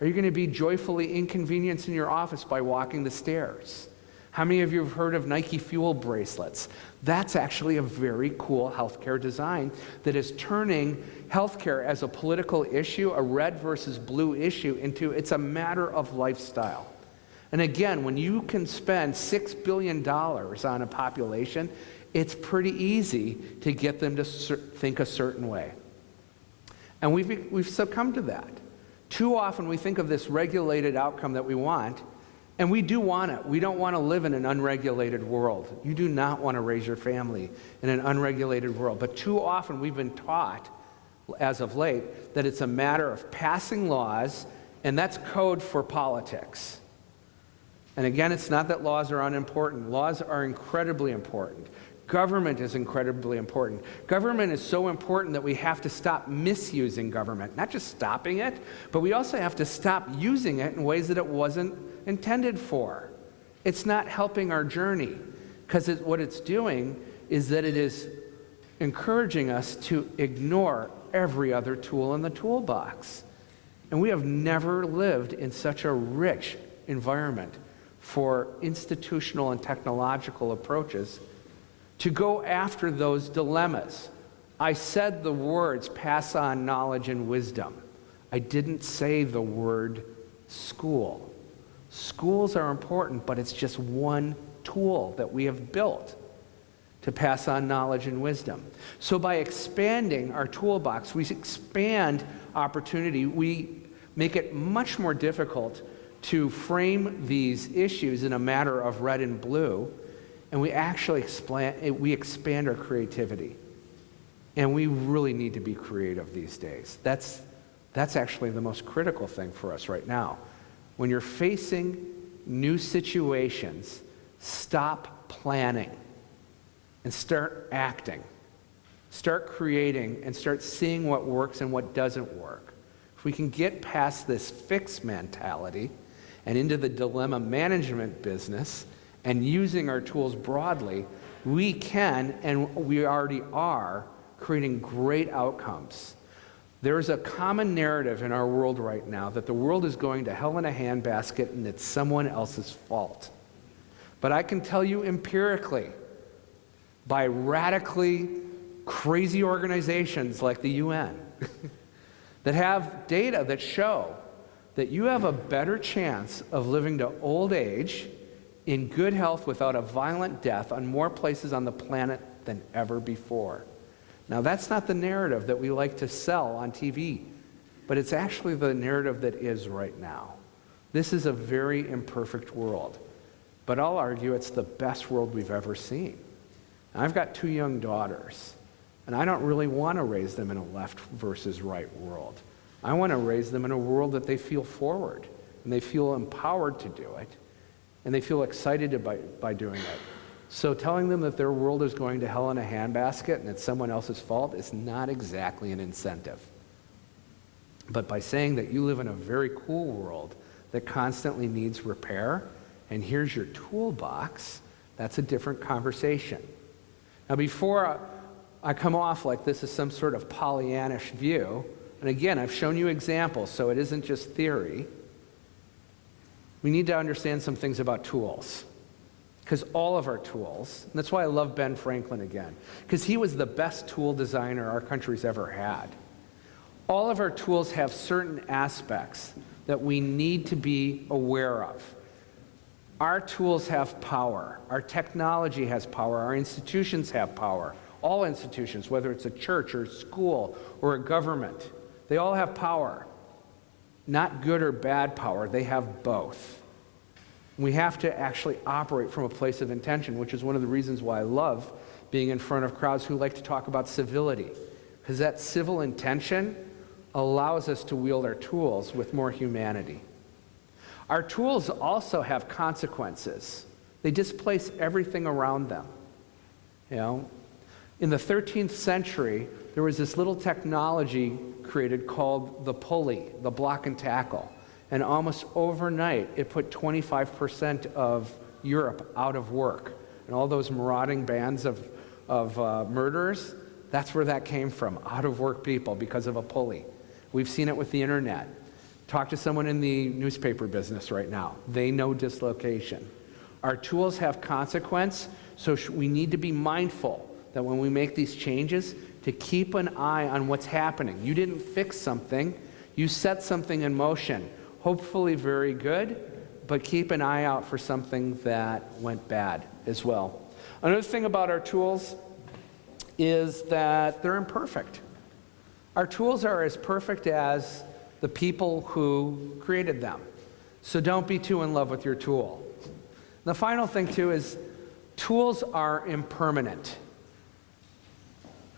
Are you going to be joyfully inconvenienced in your office by walking the stairs? How many of you have heard of Nike Fuel bracelets? That's actually a very cool healthcare design that is turning healthcare as a political issue, a red versus blue issue, into it's a matter of lifestyle. And again, when you can spend $6 billion on a population, it's pretty easy to get them to think a certain way. And we've succumbed to that. Too often we think of this regulated outcome that we want, and we do want it. We don't want to live in an unregulated world. You do not want to raise your family in an unregulated world. But too often we've been taught, as of late, that it's a matter of passing laws, and that's code for politics. And again, it's not that laws are unimportant. Laws are incredibly important. Government is incredibly important. Government is so important that we have to stop misusing government. Not just stopping it, but we also have to stop using it in ways that it wasn't intended for. It's not helping our journey, because what it's doing is that it is encouraging us to ignore every other tool in the toolbox. And we have never lived in such a rich environment for institutional and technological approaches to go after those dilemmas. I said the words, pass on knowledge and wisdom. I didn't say the word school. Schools are important, but it's just one tool that we have built to pass on knowledge and wisdom. So by expanding our toolbox, we expand opportunity. We make it much more difficult to frame these issues in a matter of red and blue, and we actually expand our creativity. And we really need to be creative these days. That's actually the most critical thing for us right now. When you're facing new situations, stop planning and start acting. Start creating and start seeing what works and what doesn't work. If we can get past this fixed mentality and into the dilemma management business and using our tools broadly, we can, and we already are, creating great outcomes. There's a common narrative in our world right now that the world is going to hell in a handbasket and it's someone else's fault. But I can tell you empirically, by radically crazy organizations like the UN, that have data that show that you have a better chance of living to old age in good health without a violent death on more places on the planet than ever before. Now, that's not the narrative that we like to sell on TV, but it's actually the narrative that is right now. This is a very imperfect world, but I'll argue it's the best world we've ever seen. And I've got 2 young daughters, and I don't really want to raise them in a left versus right world. I want to raise them in a world that they feel forward, and they feel empowered to do it, and they feel excited by doing it. So telling them that their world is going to hell in a handbasket and it's someone else's fault is not exactly an incentive. But by saying that you live in a very cool world that constantly needs repair, and here's your toolbox, that's a different conversation. Now, before I come off like this is some sort of Pollyannish view, and again, I've shown you examples, so it isn't just theory, we need to understand some things about tools. because all of our tools, and that's why I love Ben Franklin again, because he was the best tool designer our country's ever had. All of our tools have certain aspects that we need to be aware of. Our tools have power. Our technology has power. Our institutions have power. All institutions, whether it's a church or a school or a government, they all have power. Not good or bad power, they have both. We have to actually operate from a place of intention, which is one of the reasons why I love being in front of crowds who like to talk about civility. Because that civil intention allows us to wield our tools with more humanity. Our tools also have consequences. They displace everything around them. You know, in the 13th century, there was this little technology created called the pulley, the block and tackle. And almost overnight, it put 25% of Europe out of work. And all those marauding bands of murderers, that's where that came from, out of work people because of a pulley. We've seen it with the internet. Talk to someone in the newspaper business right now. They know dislocation. Our tools have consequence, so we need to be mindful that when we make these changes, to keep an eye on what's happening. You didn't fix something, you set something in motion. Hopefully very good, but keep an eye out for something that went bad as well. Another thing about our tools is that they're imperfect. Our tools are as perfect as the people who created them. So don't be too in love with your tool. The final thing too is tools are impermanent.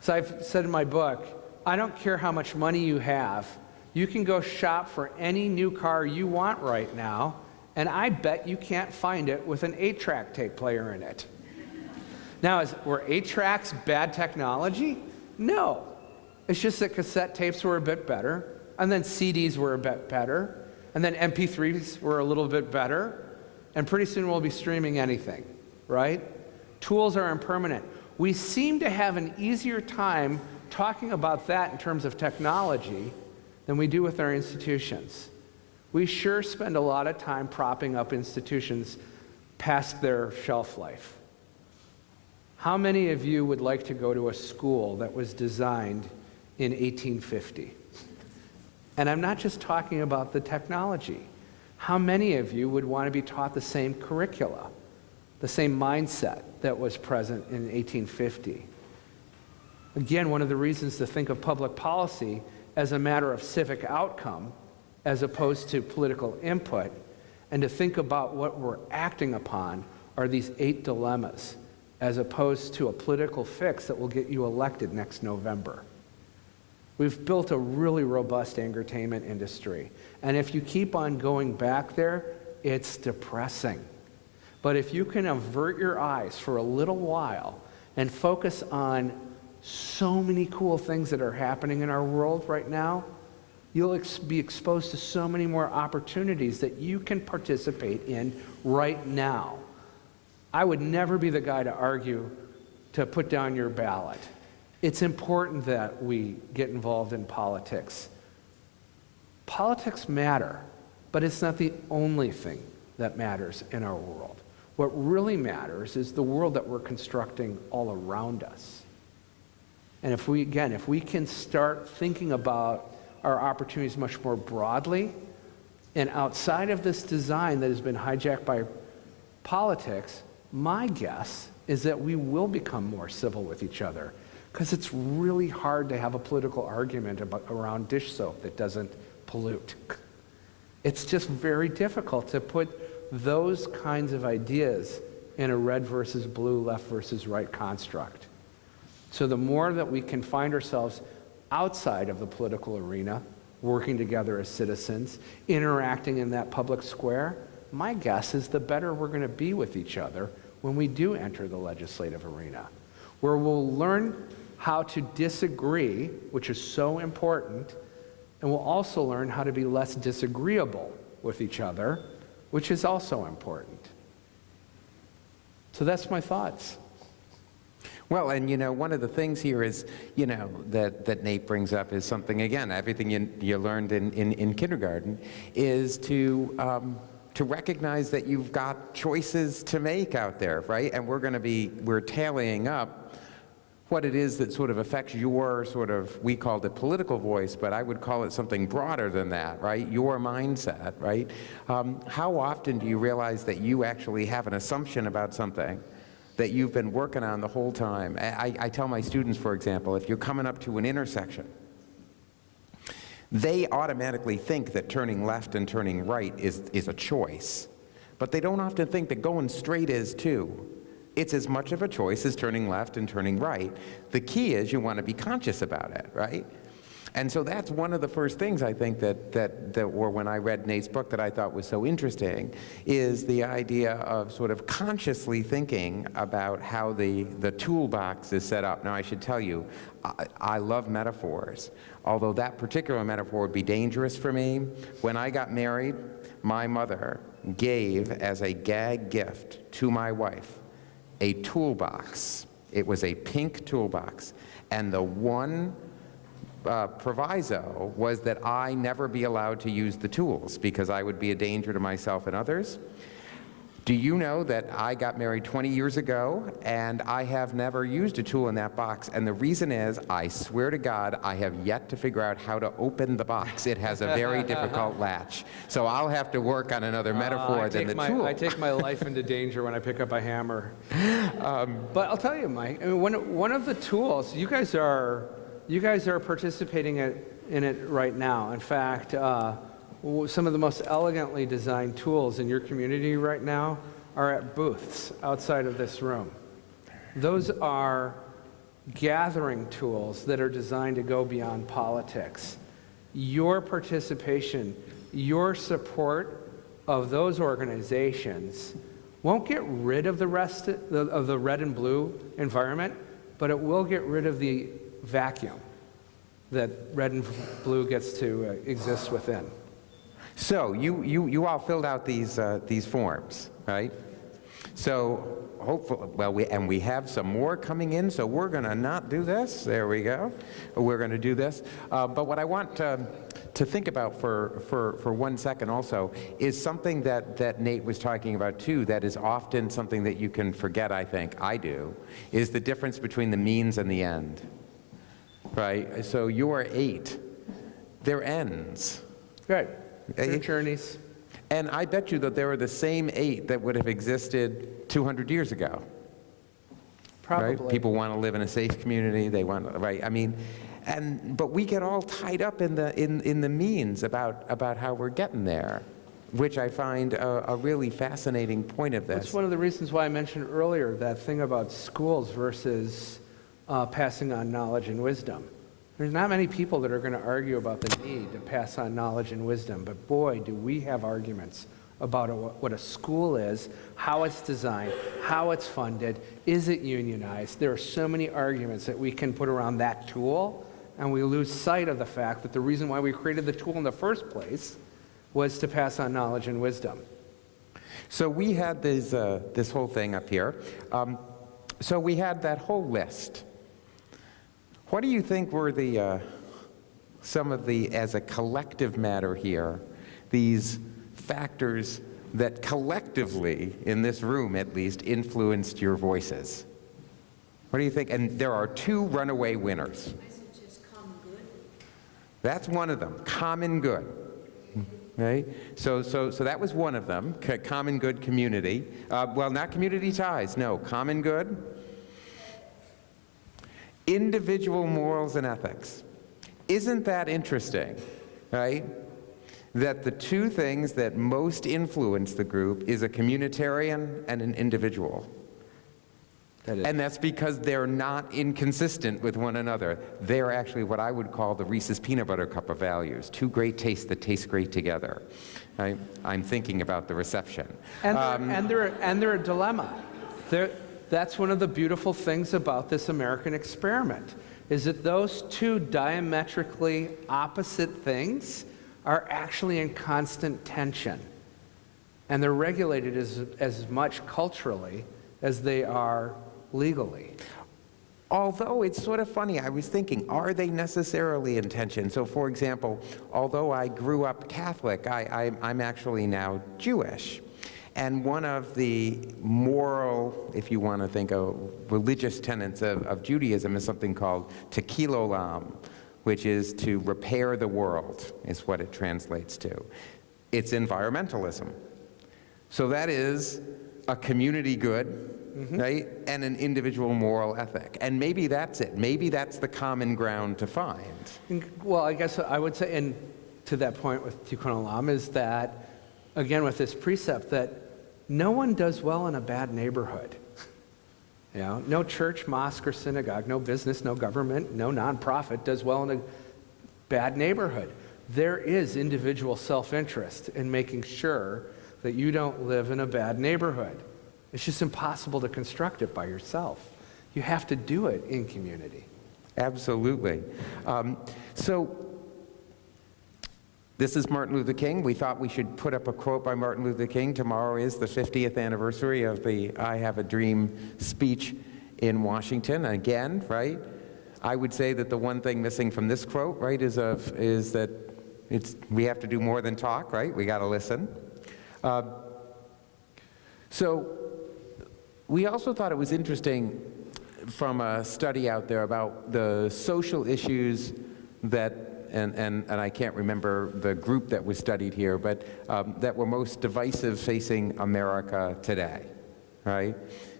So I've said in my book, I don't care how much money you have, you can go shop for any new car you want right now, and I bet you can't find it with an 8-track tape player in it. Now, were 8-tracks bad technology? No. It's just that cassette tapes were a bit better, and then CDs were a bit better, and then MP3s were a little bit better, and pretty soon we'll be streaming anything, right? Tools are impermanent. We seem to have an easier time talking about that in terms of technology than we do with our institutions. We sure spend a lot of time propping up institutions past their shelf life. How many of you would like to go to a school that was designed in 1850? And I'm not just talking about the technology. How many of you would want to be taught the same curricula, the same mindset that was present in 1850? Again, one of the reasons to think of public policy as a matter of civic outcome as opposed to political input, and to think about what we're acting upon are these 8 dilemmas, as opposed to a political fix that will get you elected next November. We've built a really robust entertainment industry, and if you keep on going back there, it's depressing. But if you can avert your eyes for a little while and focus on so many cool things that are happening in our world right now, you'll be exposed to so many more opportunities that you can participate in right now. I would never be the guy to argue to put down your ballot. It's important that we get involved in politics. Politics matter, but it's not the only thing that matters in our world. What really matters is the world that we're constructing all around us. And if we can start thinking about our opportunities much more broadly and outside of this design that has been hijacked by politics, my guess is that we will become more civil with each other, because it's really hard to have a political argument around dish soap that doesn't pollute. It's just very difficult to put those kinds of ideas in a red versus blue, left versus right construct. So the more that we can find ourselves outside of the political arena, working together as citizens, interacting in that public square, my guess is the better we're going to be with each other when we do enter the legislative arena, where we'll learn how to disagree, which is so important, and we'll also learn how to be less disagreeable with each other, which is also important. So that's my thoughts. Well, and one of the things here is, that Nate brings up is something, again, everything you learned in kindergarten is to to recognize that you've got choices to make out there, right? And we're tallying up what it is that sort of affects your sort of, we called it political voice, but I would call it something broader than that, right? Your mindset, right? How often do you realize that you actually have an assumption about something that you've been working on the whole time? I tell my students, for example, if you're coming up to an intersection, they automatically think that turning left and turning right is a choice, but they don't often think that going straight is too. It's as much of a choice as turning left and turning right. The key is you want to be conscious about it, right? And so that's one of the first things I think or when I read Nate's book that I thought was so interesting, is the idea of sort of consciously thinking about how the toolbox is set up. Now I should tell you, I love metaphors, although that particular metaphor would be dangerous for me. When I got married, my mother gave as a gag gift to my wife a toolbox. It was a pink toolbox, and the one proviso was that I never be allowed to use the tools because I would be a danger to myself and others. Do you know that I got married 20 years ago and I have never used a tool in that box? And the reason is, I swear to God, I have yet to figure out how to open the box. It has a very difficult latch. So I'll have to work on another metaphor than the tool. I take my life into danger when I pick up a hammer. But I'll tell you, Mike, I mean, one of the tools, you guys are participating in it right now. In fact, some of the most elegantly designed tools in your community right now are at booths outside of this room. Those are gathering tools that are designed to go beyond politics. Your participation, your support of those organizations won't get rid of the rest of the red and blue environment, but it will get rid of the vacuum that red and blue gets to exist within. So you all filled out these forms, right? So hopefully, well, we have some more coming in, so we're going to not do this. There we go. We're going to do this. But what I want to think about for 1 second also is something that Nate was talking about too, that is often something that you can forget, I think, I do, is the difference between the means and the end, right? So your 8, they're ends. Right. They're journeys. And I bet you that there are the same 8 that would have existed 200 years ago. Probably. Right? People want to live in a safe community. They want, right? I mean, but we get all tied up in the means about how we're getting there, which I find a really fascinating point of this. That's one of the reasons why I mentioned earlier that thing about schools versus passing on knowledge and wisdom. There's not many people that are going to argue about the need to pass on knowledge and wisdom, but boy, do we have arguments about what a school is, how it's designed, how it's funded, is it unionized? There are so many arguments that we can put around that tool, and we lose sight of the fact that the reason why we created the tool in the first place was to pass on knowledge and wisdom. So we had this whole thing up here. So we had that whole list. What do you think were some of the, as a collective matter here, these factors that collectively, in this room at least, influenced your voices? What do you think? And there are 2 runaway winners. I suggest common good. That's one of them, common good. Right? So that was one of them, common good community. Well, not community ties, no, common good. Individual morals and ethics. Isn't that interesting, right? That the 2 things that most influence the group is a communitarian and an individual. And that's because they're not inconsistent with one another. They're actually what I would call the Reese's peanut butter cup of values. 2 great tastes that taste great together. I'm thinking about the reception. And they're a dilemma. That's one of the beautiful things about this American experiment, is that those 2 diametrically opposite things are actually in constant tension. And they're regulated as much culturally as they are legally. Although it's sort of funny, I was thinking, are they necessarily in tension? So for example, although I grew up Catholic, I'm actually now Jewish. And one of the moral, if you want to think of religious tenets of Judaism, is something called tekel olam, which is to repair the world, is what it translates to. It's environmentalism. So that is a community good, right, and an individual moral ethic. And maybe that's it. Maybe that's the common ground to find. Well, I guess I would say, and to that point with Tikkun Olam, is that, again, with this precept, that no one does well in a bad neighborhood. You know, no church, mosque, or synagogue, no business, no government, no nonprofit does well in a bad neighborhood. There is individual self-interest in making sure that you don't live in a bad neighborhood. It's just impossible to construct it by yourself. You have to do it in community. Absolutely. So this is Martin Luther King. We thought we should put up a quote by Martin Luther King. Tomorrow is the 50th anniversary of the I Have a Dream speech in Washington. Again, right, I would say that the one thing missing from this quote, right, is that we have to do more than talk, right? We got to listen. So we also thought it was interesting from a study out there about the social issues that, and I can't remember the group that was studied here, but that were most divisive facing America today, right?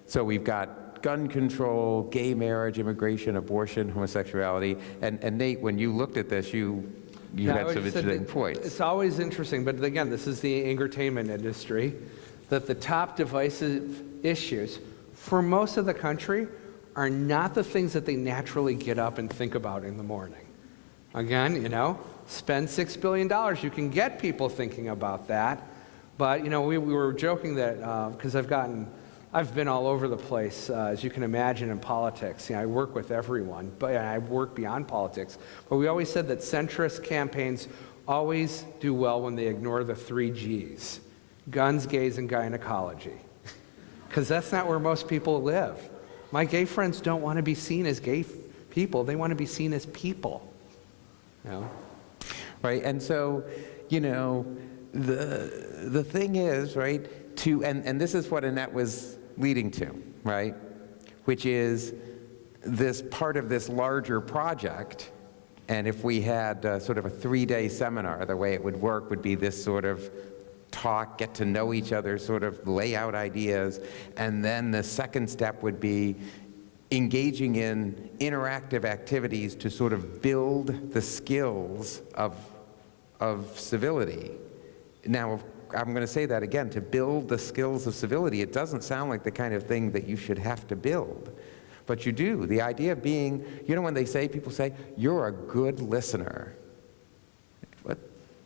So we've got gun control, gay marriage, immigration, abortion, homosexuality, and Nate, when you looked at this, you had some interesting points. It's always interesting, but again, this is the entertainment industry, that the top divisive issues for most of the country are not the things that they naturally get up and think about in the morning. Again, you know, spend $6 billion. You can get people thinking about that. But, you know, we were joking that, because I've been all over the place, as you can imagine, in politics. You know, I work with everyone, but I work beyond politics. But we always said that centrist campaigns always do well when they ignore the 3 Gs: guns, gays, and gynecology. Because that's not where most people live. My gay friends don't want to be seen as gay people. They want to be seen as people. You know? Right, and so, you know, the thing is, right, and this is what Annette was leading to, right, which is this part of this larger project, and if we had sort of a 3-day seminar, the way it would work would be this sort of talk, get to know each other, sort of lay out ideas, and then the second step would be engaging in interactive activities to sort of build the skills of civility. Now, I'm going to say that again, to build the skills of civility, it doesn't sound like the kind of thing that you should have to build, but you do. The idea of being, you know, when people say, you're a good listener. But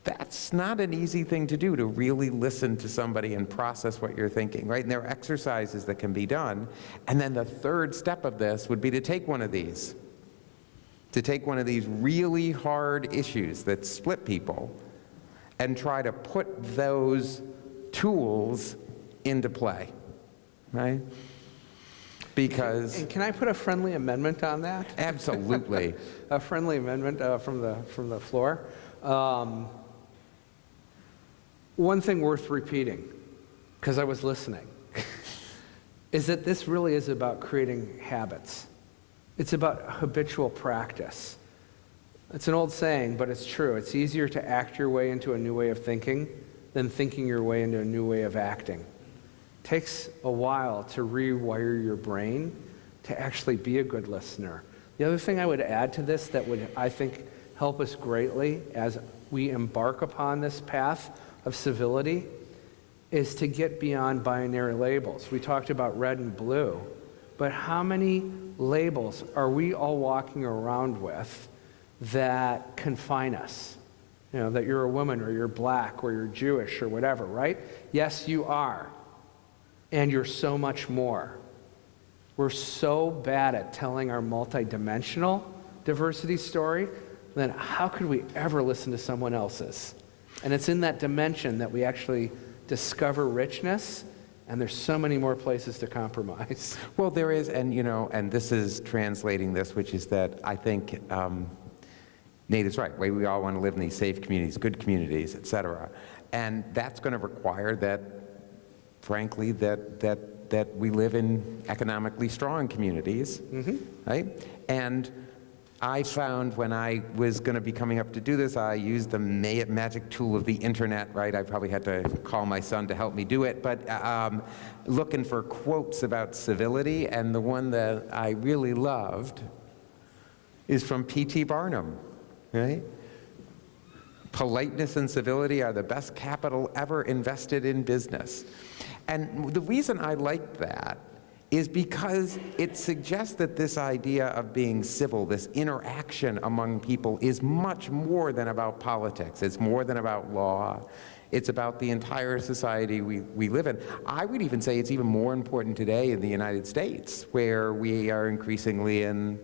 that's not an easy thing to do, to really listen to somebody and process what you're thinking, right? And there are exercises that can be done. And then the third step of this would be to take one of these really hard issues that split people and try to put those tools into play, right? Because... And can I put a friendly amendment on that? Absolutely. A friendly amendment from the floor. One thing worth repeating, because I was listening, is that this really is about creating habits. It's about habitual practice. It's an old saying, but it's true. It's easier to act your way into a new way of thinking than thinking your way into a new way of acting. It takes a while to rewire your brain to actually be a good listener. The other thing I would add to this that would, I think, help us greatly as we embark upon this path of civility is to get beyond binary labels. We talked about red and blue, but how many labels are we all walking around with that confine us? You know, that you're a woman or you're black or you're Jewish or whatever, right? Yes, you are. And you're so much more. We're so bad at telling our multidimensional diversity story, then how could we ever listen to someone else's? And it's in that dimension that we actually discover richness and there's so many more places to compromise. Well, there is, and and this is translating this, which is that I think Nate is right. We all want to live in these safe communities, good communities, et cetera. And that's going to require that, frankly, that we live in economically strong communities, right? And I found when I was going to be coming up to do this, I used the magic tool of the internet, right? I probably had to call my son to help me do it, but looking for quotes about civility, and the one that I really loved is from P.T. Barnum, right? Politeness and civility are the best capital ever invested in business. And the reason I like that is because it suggests that this idea of being civil, this interaction among people, is much more than about politics. It's more than about law. It's about the entire society we live in. I would even say it's even more important today in the United States, where we are increasingly in,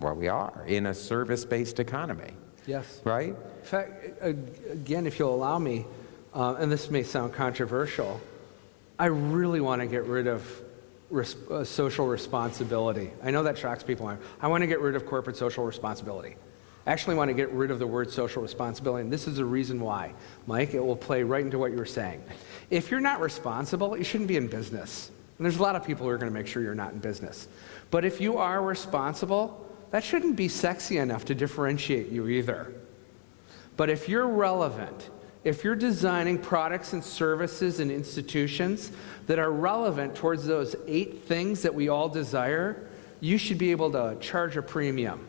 well, we are in a service-based economy. Yes. Right? In fact, again, if you'll allow me, and this may sound controversial, I really want to get rid of social responsibility. I know that shocks people. I want to get rid of corporate social responsibility. I actually want to get rid of the word social responsibility, and this is the reason why. Mike, it will play right into what you were saying. If you're not responsible, you shouldn't be in business. And there's a lot of people who are going to make sure you're not in business. But if you are responsible, that shouldn't be sexy enough to differentiate you either. But if you're relevant, if you're designing products and services and institutions that are relevant towards those 8 things that we all desire, you should be able to charge a premium.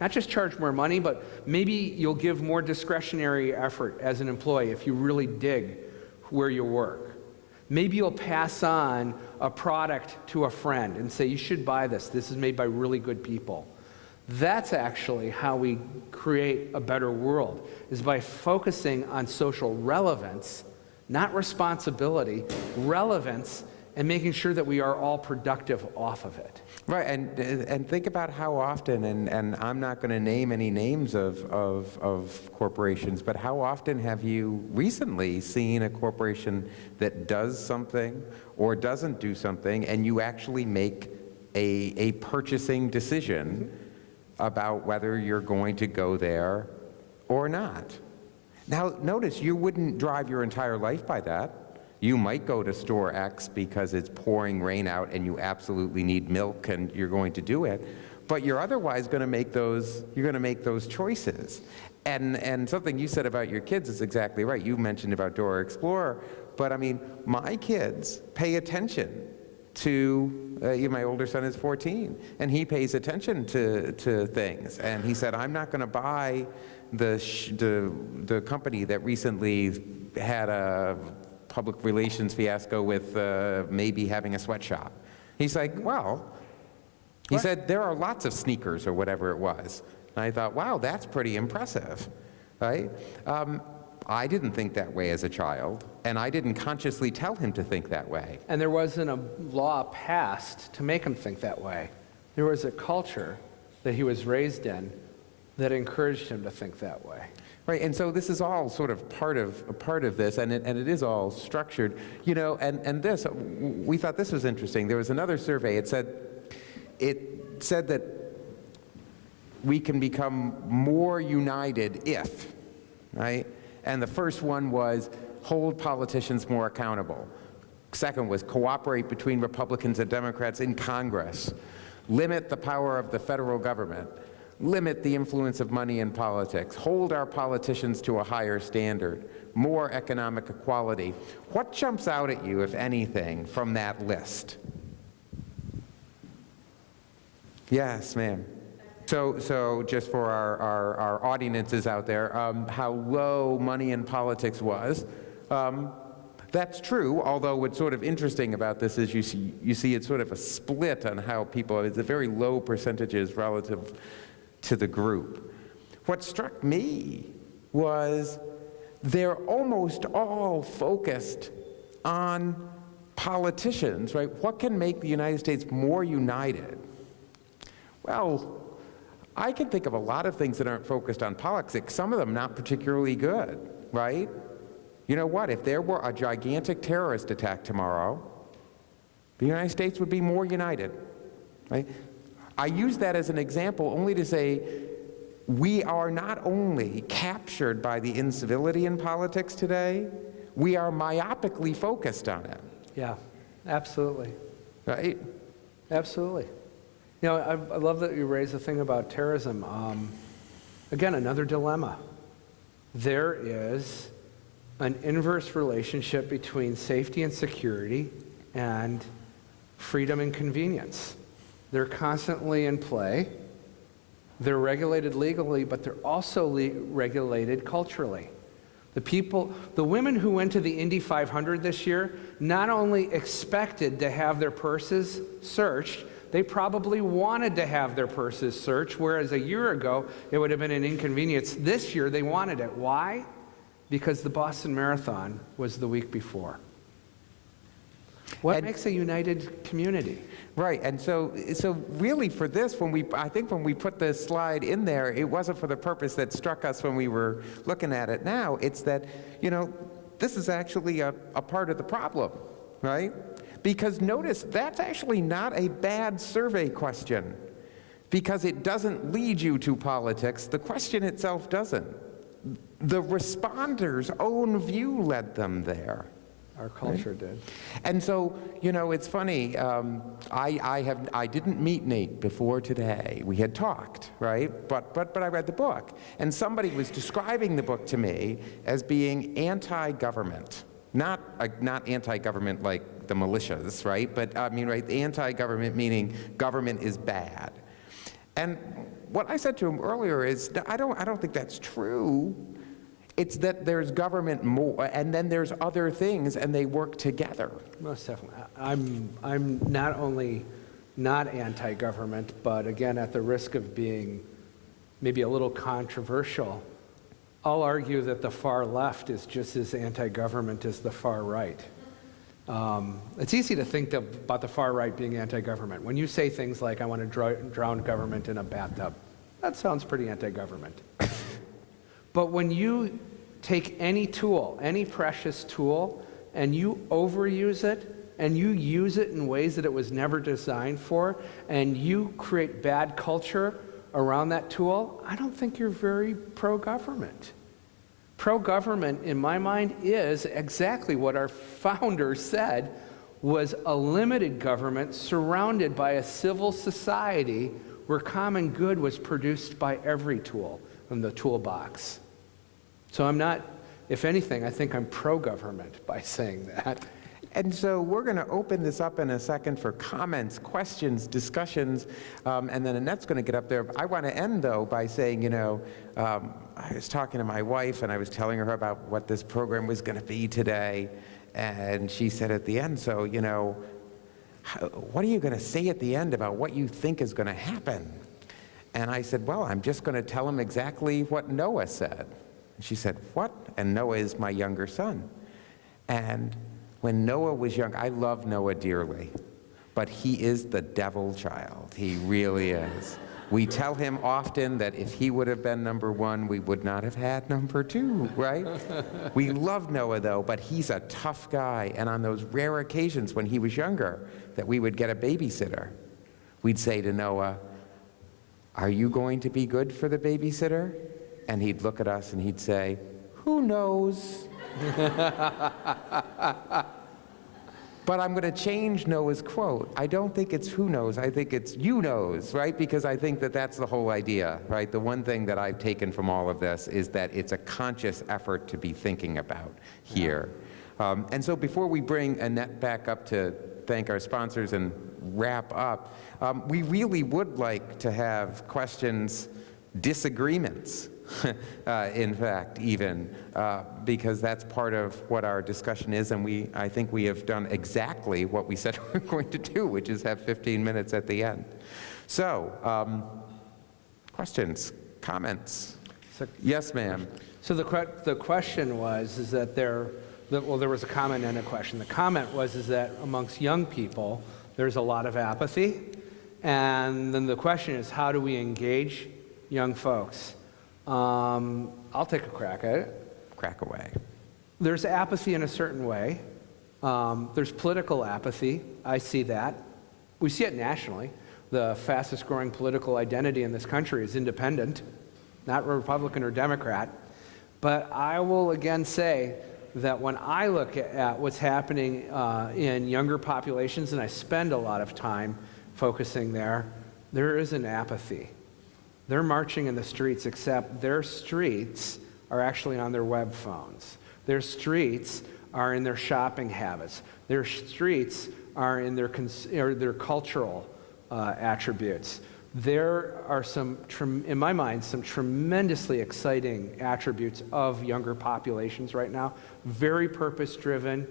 Not just charge more money, but maybe you'll give more discretionary effort as an employee if you really dig where you work. Maybe you'll pass on a product to a friend and say, you should buy this. This is made by really good people. That's actually how we create a better world, is by focusing on social relevance, not responsibility, relevance, and making sure that we are all productive off of it. Right, and think about how often, and I'm not going to name any names of corporations, but how often have you recently seen a corporation that does something or doesn't do something, and you actually make a purchasing decision about whether you're going to go there or not? Now, notice, you wouldn't drive your entire life by that. You might go to store X because it's pouring rain out and you absolutely need milk and you're going to do it, but you're otherwise going to make those, choices. And something you said about your kids is exactly right. You mentioned about Dora Explorer, but I mean, my kids pay attention to, my older son is 14, and he pays attention to things. And he said, I'm not going to buy the company that recently had a public relations fiasco with maybe having a sweatshop. He's like, well, he said, there are lots of sneakers or whatever it was. And I thought, wow, that's pretty impressive, right? I didn't think that way as a child, and I didn't consciously tell him to think that way. And there wasn't a law passed to make him think that way. There was a culture that he was raised in that encouraged him to think that way. Right, and so this is all sort of part of this, and it is all structured, and this, we thought this was interesting. There was another survey. It said that we can become more united if, right? And the first one was hold politicians more accountable. Second was cooperate between Republicans and Democrats in Congress. Limit the power of the federal government. Limit the influence of money in politics. Hold our politicians to a higher standard. More economic equality. What jumps out at you, if anything, from that list? Yes, ma'am. So just for our audiences out there, how low money in politics was. That's true, although what's sort of interesting about this is you see it's sort of a split on how people, it's a very low percentages relative to the group. What struck me was they're almost all focused on politicians, right? What can make the United States more united? Well, I can think of a lot of things that aren't focused on politics, some of them not particularly good, right? You know what, if there were a gigantic terrorist attack tomorrow, the United States would be more united, right? I use that as an example only to say we are not only captured by the incivility in politics today, we are myopically focused on it, Yeah, absolutely. right? Absolutely. You know, I love that you raised the thing about terrorism. Again, another dilemma. There is an inverse relationship between safety and security and freedom and convenience. They're constantly in play. They're regulated legally, but they're also regulated culturally. The women who went to the Indy 500 this year not only expected to have their purses searched, they probably wanted to have their purses searched, whereas a year ago it would have been an inconvenience. This year they wanted it. Why? Because the Boston Marathon was the week before. What makes a united community? Right, and so really for this, I think when we put this slide in there, it wasn't for the purpose that struck us when we were looking at it now. It's that, you know, this is actually a part of the problem, right? Because notice, that's actually not a bad survey question, because it doesn't lead you to politics. The question itself doesn't. The responders' own view led them there. Our culture did. And so, you know, it's funny, I didn't meet Nate before today. We had talked, right? But I read the book. And somebody was describing the book to me as being anti-government. Not anti-government like the militias, right? But I mean, right, anti-government meaning government is bad. And what I said to him earlier is, I don't think that's true. It's that there's government more, and then there's other things, and they work together. Most definitely. I'm not only not anti-government, but again, at the risk of being maybe a little controversial, I'll argue that the far left is just as anti-government as the far right. It's easy to think about the far right being anti-government. When you say things like, I want to drown government in a bathtub, that sounds pretty anti-government. But when you take any tool, any precious tool, and you overuse it, and you use it in ways that it was never designed for, and you create bad culture around that tool, I don't think you're very pro-government. Pro-government, in my mind, is exactly what our founders said was a limited government surrounded by a civil society where common good was produced by every tool in the toolbox. So I'm not, if anything, I think I'm pro-government by saying that. And so we're going to open this up in a second for comments, questions, discussions, and then Annette's going to get up there. I want to end, though, by saying, you know, I was talking to my wife, and I was telling her about what this program was going to be today, and she said at the end, so, you know, what are you going to say at the end about what you think is going to happen? And I said, well, I'm just going to tell him exactly what Noah said. She said, what? And Noah is my younger son. And when Noah was young, I love Noah dearly, but he is the devil child. He really is. We tell him often that if he would have been number one, we would not have had number two, right? We love Noah, though, but he's a tough guy. And on those rare occasions when he was younger that we would get a babysitter, we'd say to Noah, are you going to be good for the babysitter? And he'd look at us and he'd say, who knows? But I'm going to change Noah's quote. I don't think it's who knows, I think it's you knows, right? Because I think that that's the whole idea, right? The one thing that I've taken from all of this is that it's a conscious effort to be thinking about here. And so before we bring Annette back up to thank our sponsors and wrap up, we really would like to have questions, disagreements, in fact, even, because that's part of what our discussion is, and I think we have done exactly what we said we were going to do, which is have 15 minutes at the end. So, questions, comments? Yes, ma'am. So the question was, is that well, there was a comment and a question. The comment was, is that amongst young people, there's a lot of apathy, and then the question is, how do we engage young folks? I'll take a crack at it. Crack away. There's apathy in a certain way. There's political apathy. I see that. We see it nationally. The fastest growing political identity in this country is independent, not Republican or Democrat. But I will again say that when I look at what's happening in younger populations, and I spend a lot of time focusing there is an apathy. They're marching in the streets, except their streets are actually on their web phones. Their streets are in their shopping habits. Their streets are in their cultural attributes. There are in my mind, some tremendously exciting attributes of younger populations right now. Very purpose-driven,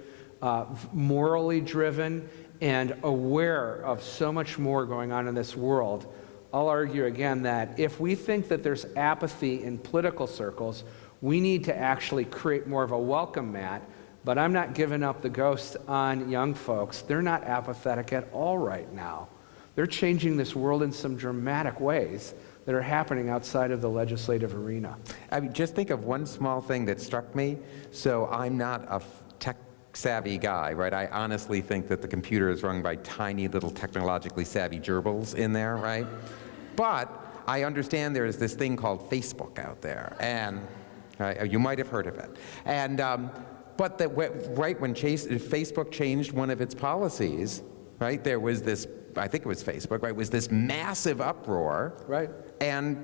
morally driven, and aware of so much more going on in this world. I'll argue again that if we think that there's apathy in political circles, we need to actually create more of a welcome mat. But I'm not giving up the ghost on young folks. They're not apathetic at all right now. They're changing this world in some dramatic ways that are happening outside of the legislative arena. I mean, just think of one small thing that struck me. So I'm not a tech-savvy guy, right? I honestly think that the computer is run by tiny little technologically savvy gerbils in there, right? But I understand there is this thing called Facebook out there, and you might have heard of it. And but right when Facebook changed one of its policies, right, there was this, I think it was Facebook, right, was this massive uproar. Right. And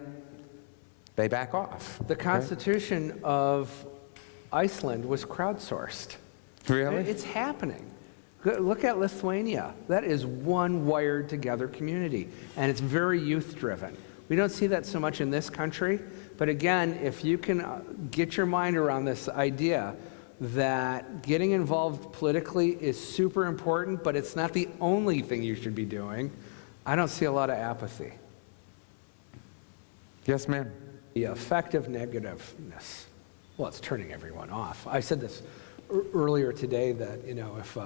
they back off. The Constitution of Iceland was crowdsourced. Really? It's happening. Look at Lithuania. That is one wired together community, and it's very youth driven. We don't see that so much in this country, but again, if you can get your mind around this idea that getting involved politically is super important, but it's not the only thing you should be doing, I don't see a lot of apathy. Yes, ma'am. The effective negativeness, well, it's turning everyone off. I said this earlier today that, if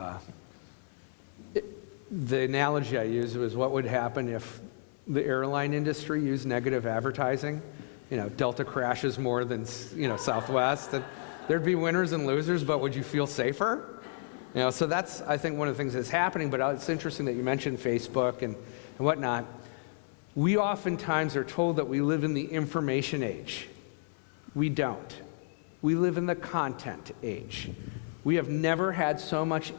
the analogy I used was what would happen if the airline industry used negative advertising. Delta crashes more than, Southwest. And there'd be winners and losers, but would you feel safer? So that's, I think, one of the things that's happening, but it's interesting that you mentioned Facebook and whatnot. We oftentimes are told that we live in the information age. We don't. We live in the content age. We have never had so much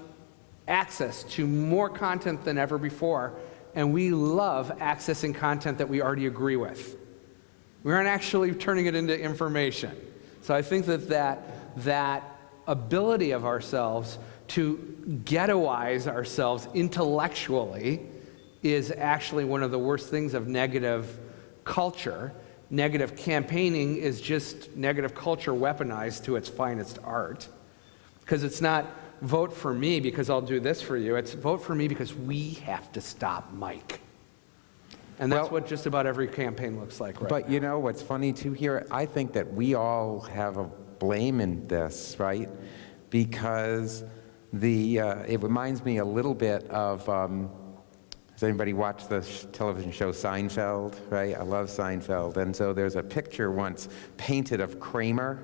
access to more content than ever before, and we love accessing content that we already agree with. We aren't actually turning it into information. So I think that ability of ourselves to ghettoize ourselves intellectually is actually one of the worst things of negative culture. Negative campaigning is just negative culture weaponized to its finest art. Because it's not vote for me because I'll do this for you. It's vote for me because we have to stop Mike. And that's what just about every campaign looks like right now. But what's funny too here, I think that we all have a blame in this, right? Because it reminds me a little bit of, has anybody watched the television show Seinfeld, right? I love Seinfeld. And so there's a picture once painted of Kramer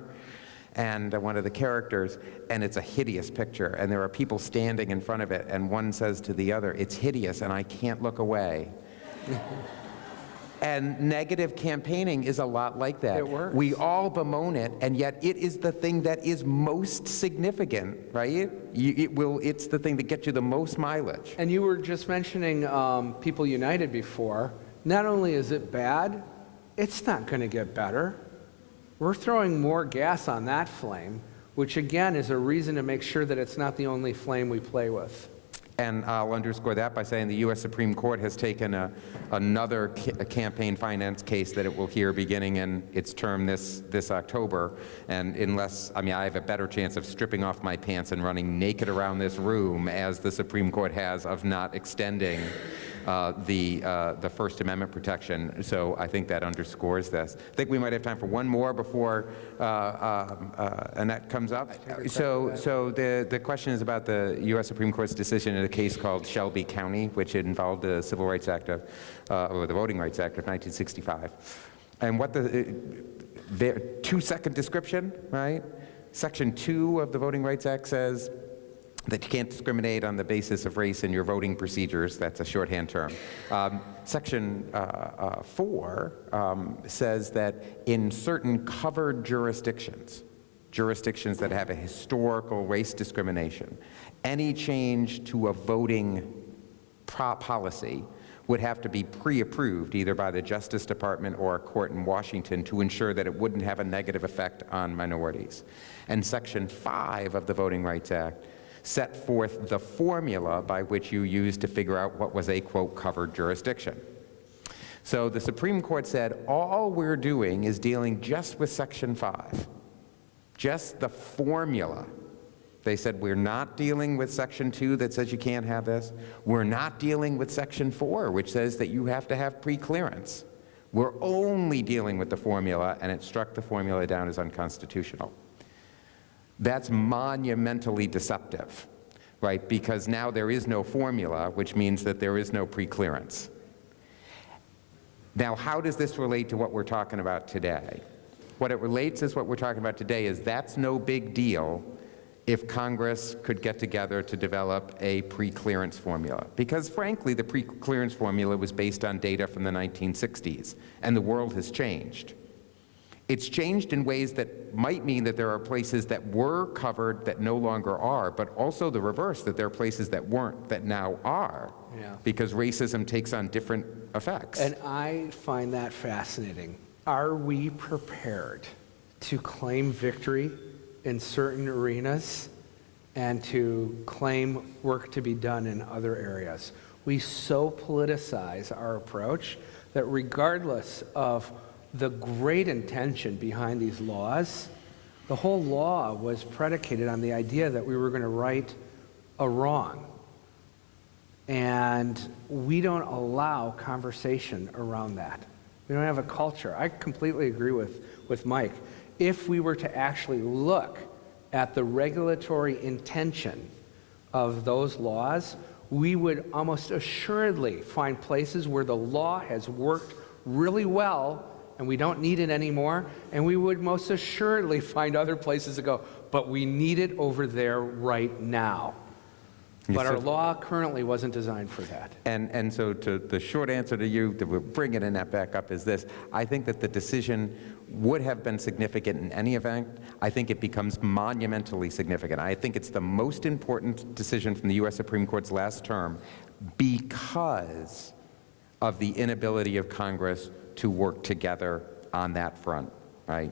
and one of the characters, and it's a hideous picture. And there are people standing in front of it, and one says to the other, "It's hideous, and I can't look away." And negative campaigning is a lot like that. It works. We all bemoan it, and yet it is the thing that is most significant, right? It's the thing that gets you the most mileage. And you were just mentioning People United before. Not only is it bad, it's not going to get better. We're throwing more gas on that flame, which again is a reason to make sure that it's not the only flame we play with. And I'll underscore that by saying the U.S. Supreme Court has taken another campaign finance case that it will hear beginning in its term this October. And I have a better chance of stripping off my pants and running naked around this room, as the Supreme Court has, of not extending the First Amendment protection. So I think that underscores this. I think we might have time for one more before Annette comes up. So the question is about the U.S. Supreme Court's decision in a case called Shelby County, which involved the Civil Rights Act or the Voting Rights Act of 1965. And what the 2-second description, right? Section 2 of the Voting Rights Act says, that you can't discriminate on the basis of race in your voting procedures. That's a shorthand term. Section 4 says that in certain covered jurisdictions, jurisdictions that have a historical race discrimination, any change to a voting policy would have to be pre-approved either by the Justice Department or a court in Washington to ensure that it wouldn't have a negative effect on minorities. And Section 5 of the Voting Rights Act set forth the formula by which you used to figure out what was a, quote, covered jurisdiction. So the Supreme Court said, all we're doing is dealing just with Section 5, just the formula. They said, we're not dealing with Section 2 that says you can't have this. We're not dealing with Section 4, which says that you have to have pre-clearance. We're only dealing with the formula, and it struck the formula down as unconstitutional. That's monumentally deceptive, right? Because now there is no formula, which means that there is no pre-clearance. Now, how does this relate to what we're talking about today? What it relates is what we're talking about today is that's no big deal if Congress could get together to develop a pre-clearance formula. Because frankly, the pre-clearance formula was based on data from the 1960s, and the world has changed. It's changed in ways that might mean that there are places that were covered that no longer are, but also the reverse, that there are places that weren't that now are, because racism takes on different effects. And I find that fascinating. Are we prepared to claim victory in certain arenas and to claim work to be done in other areas? We so politicize our approach that regardless of the great intention behind these laws, the whole law was predicated on the idea that we were going to right a wrong. And we don't allow conversation around that. We don't have a culture. I completely agree with Mike. If we were to actually look at the regulatory intention of those laws, we would almost assuredly find places where the law has worked really well and we don't need it anymore, and we would most assuredly find other places to go, but we need it over there right now. But our law currently wasn't designed for that. And so the short answer to you, that we're bringing that back up, is this. I think that the decision would have been significant in any event. I think it becomes monumentally significant. I think it's the most important decision from the U.S. Supreme Court's last term because of the inability of Congress to work together on that front, right?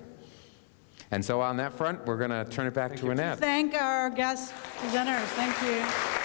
And so on that front, we're going to turn it back to Annette. Thank our guest presenters. Thank you.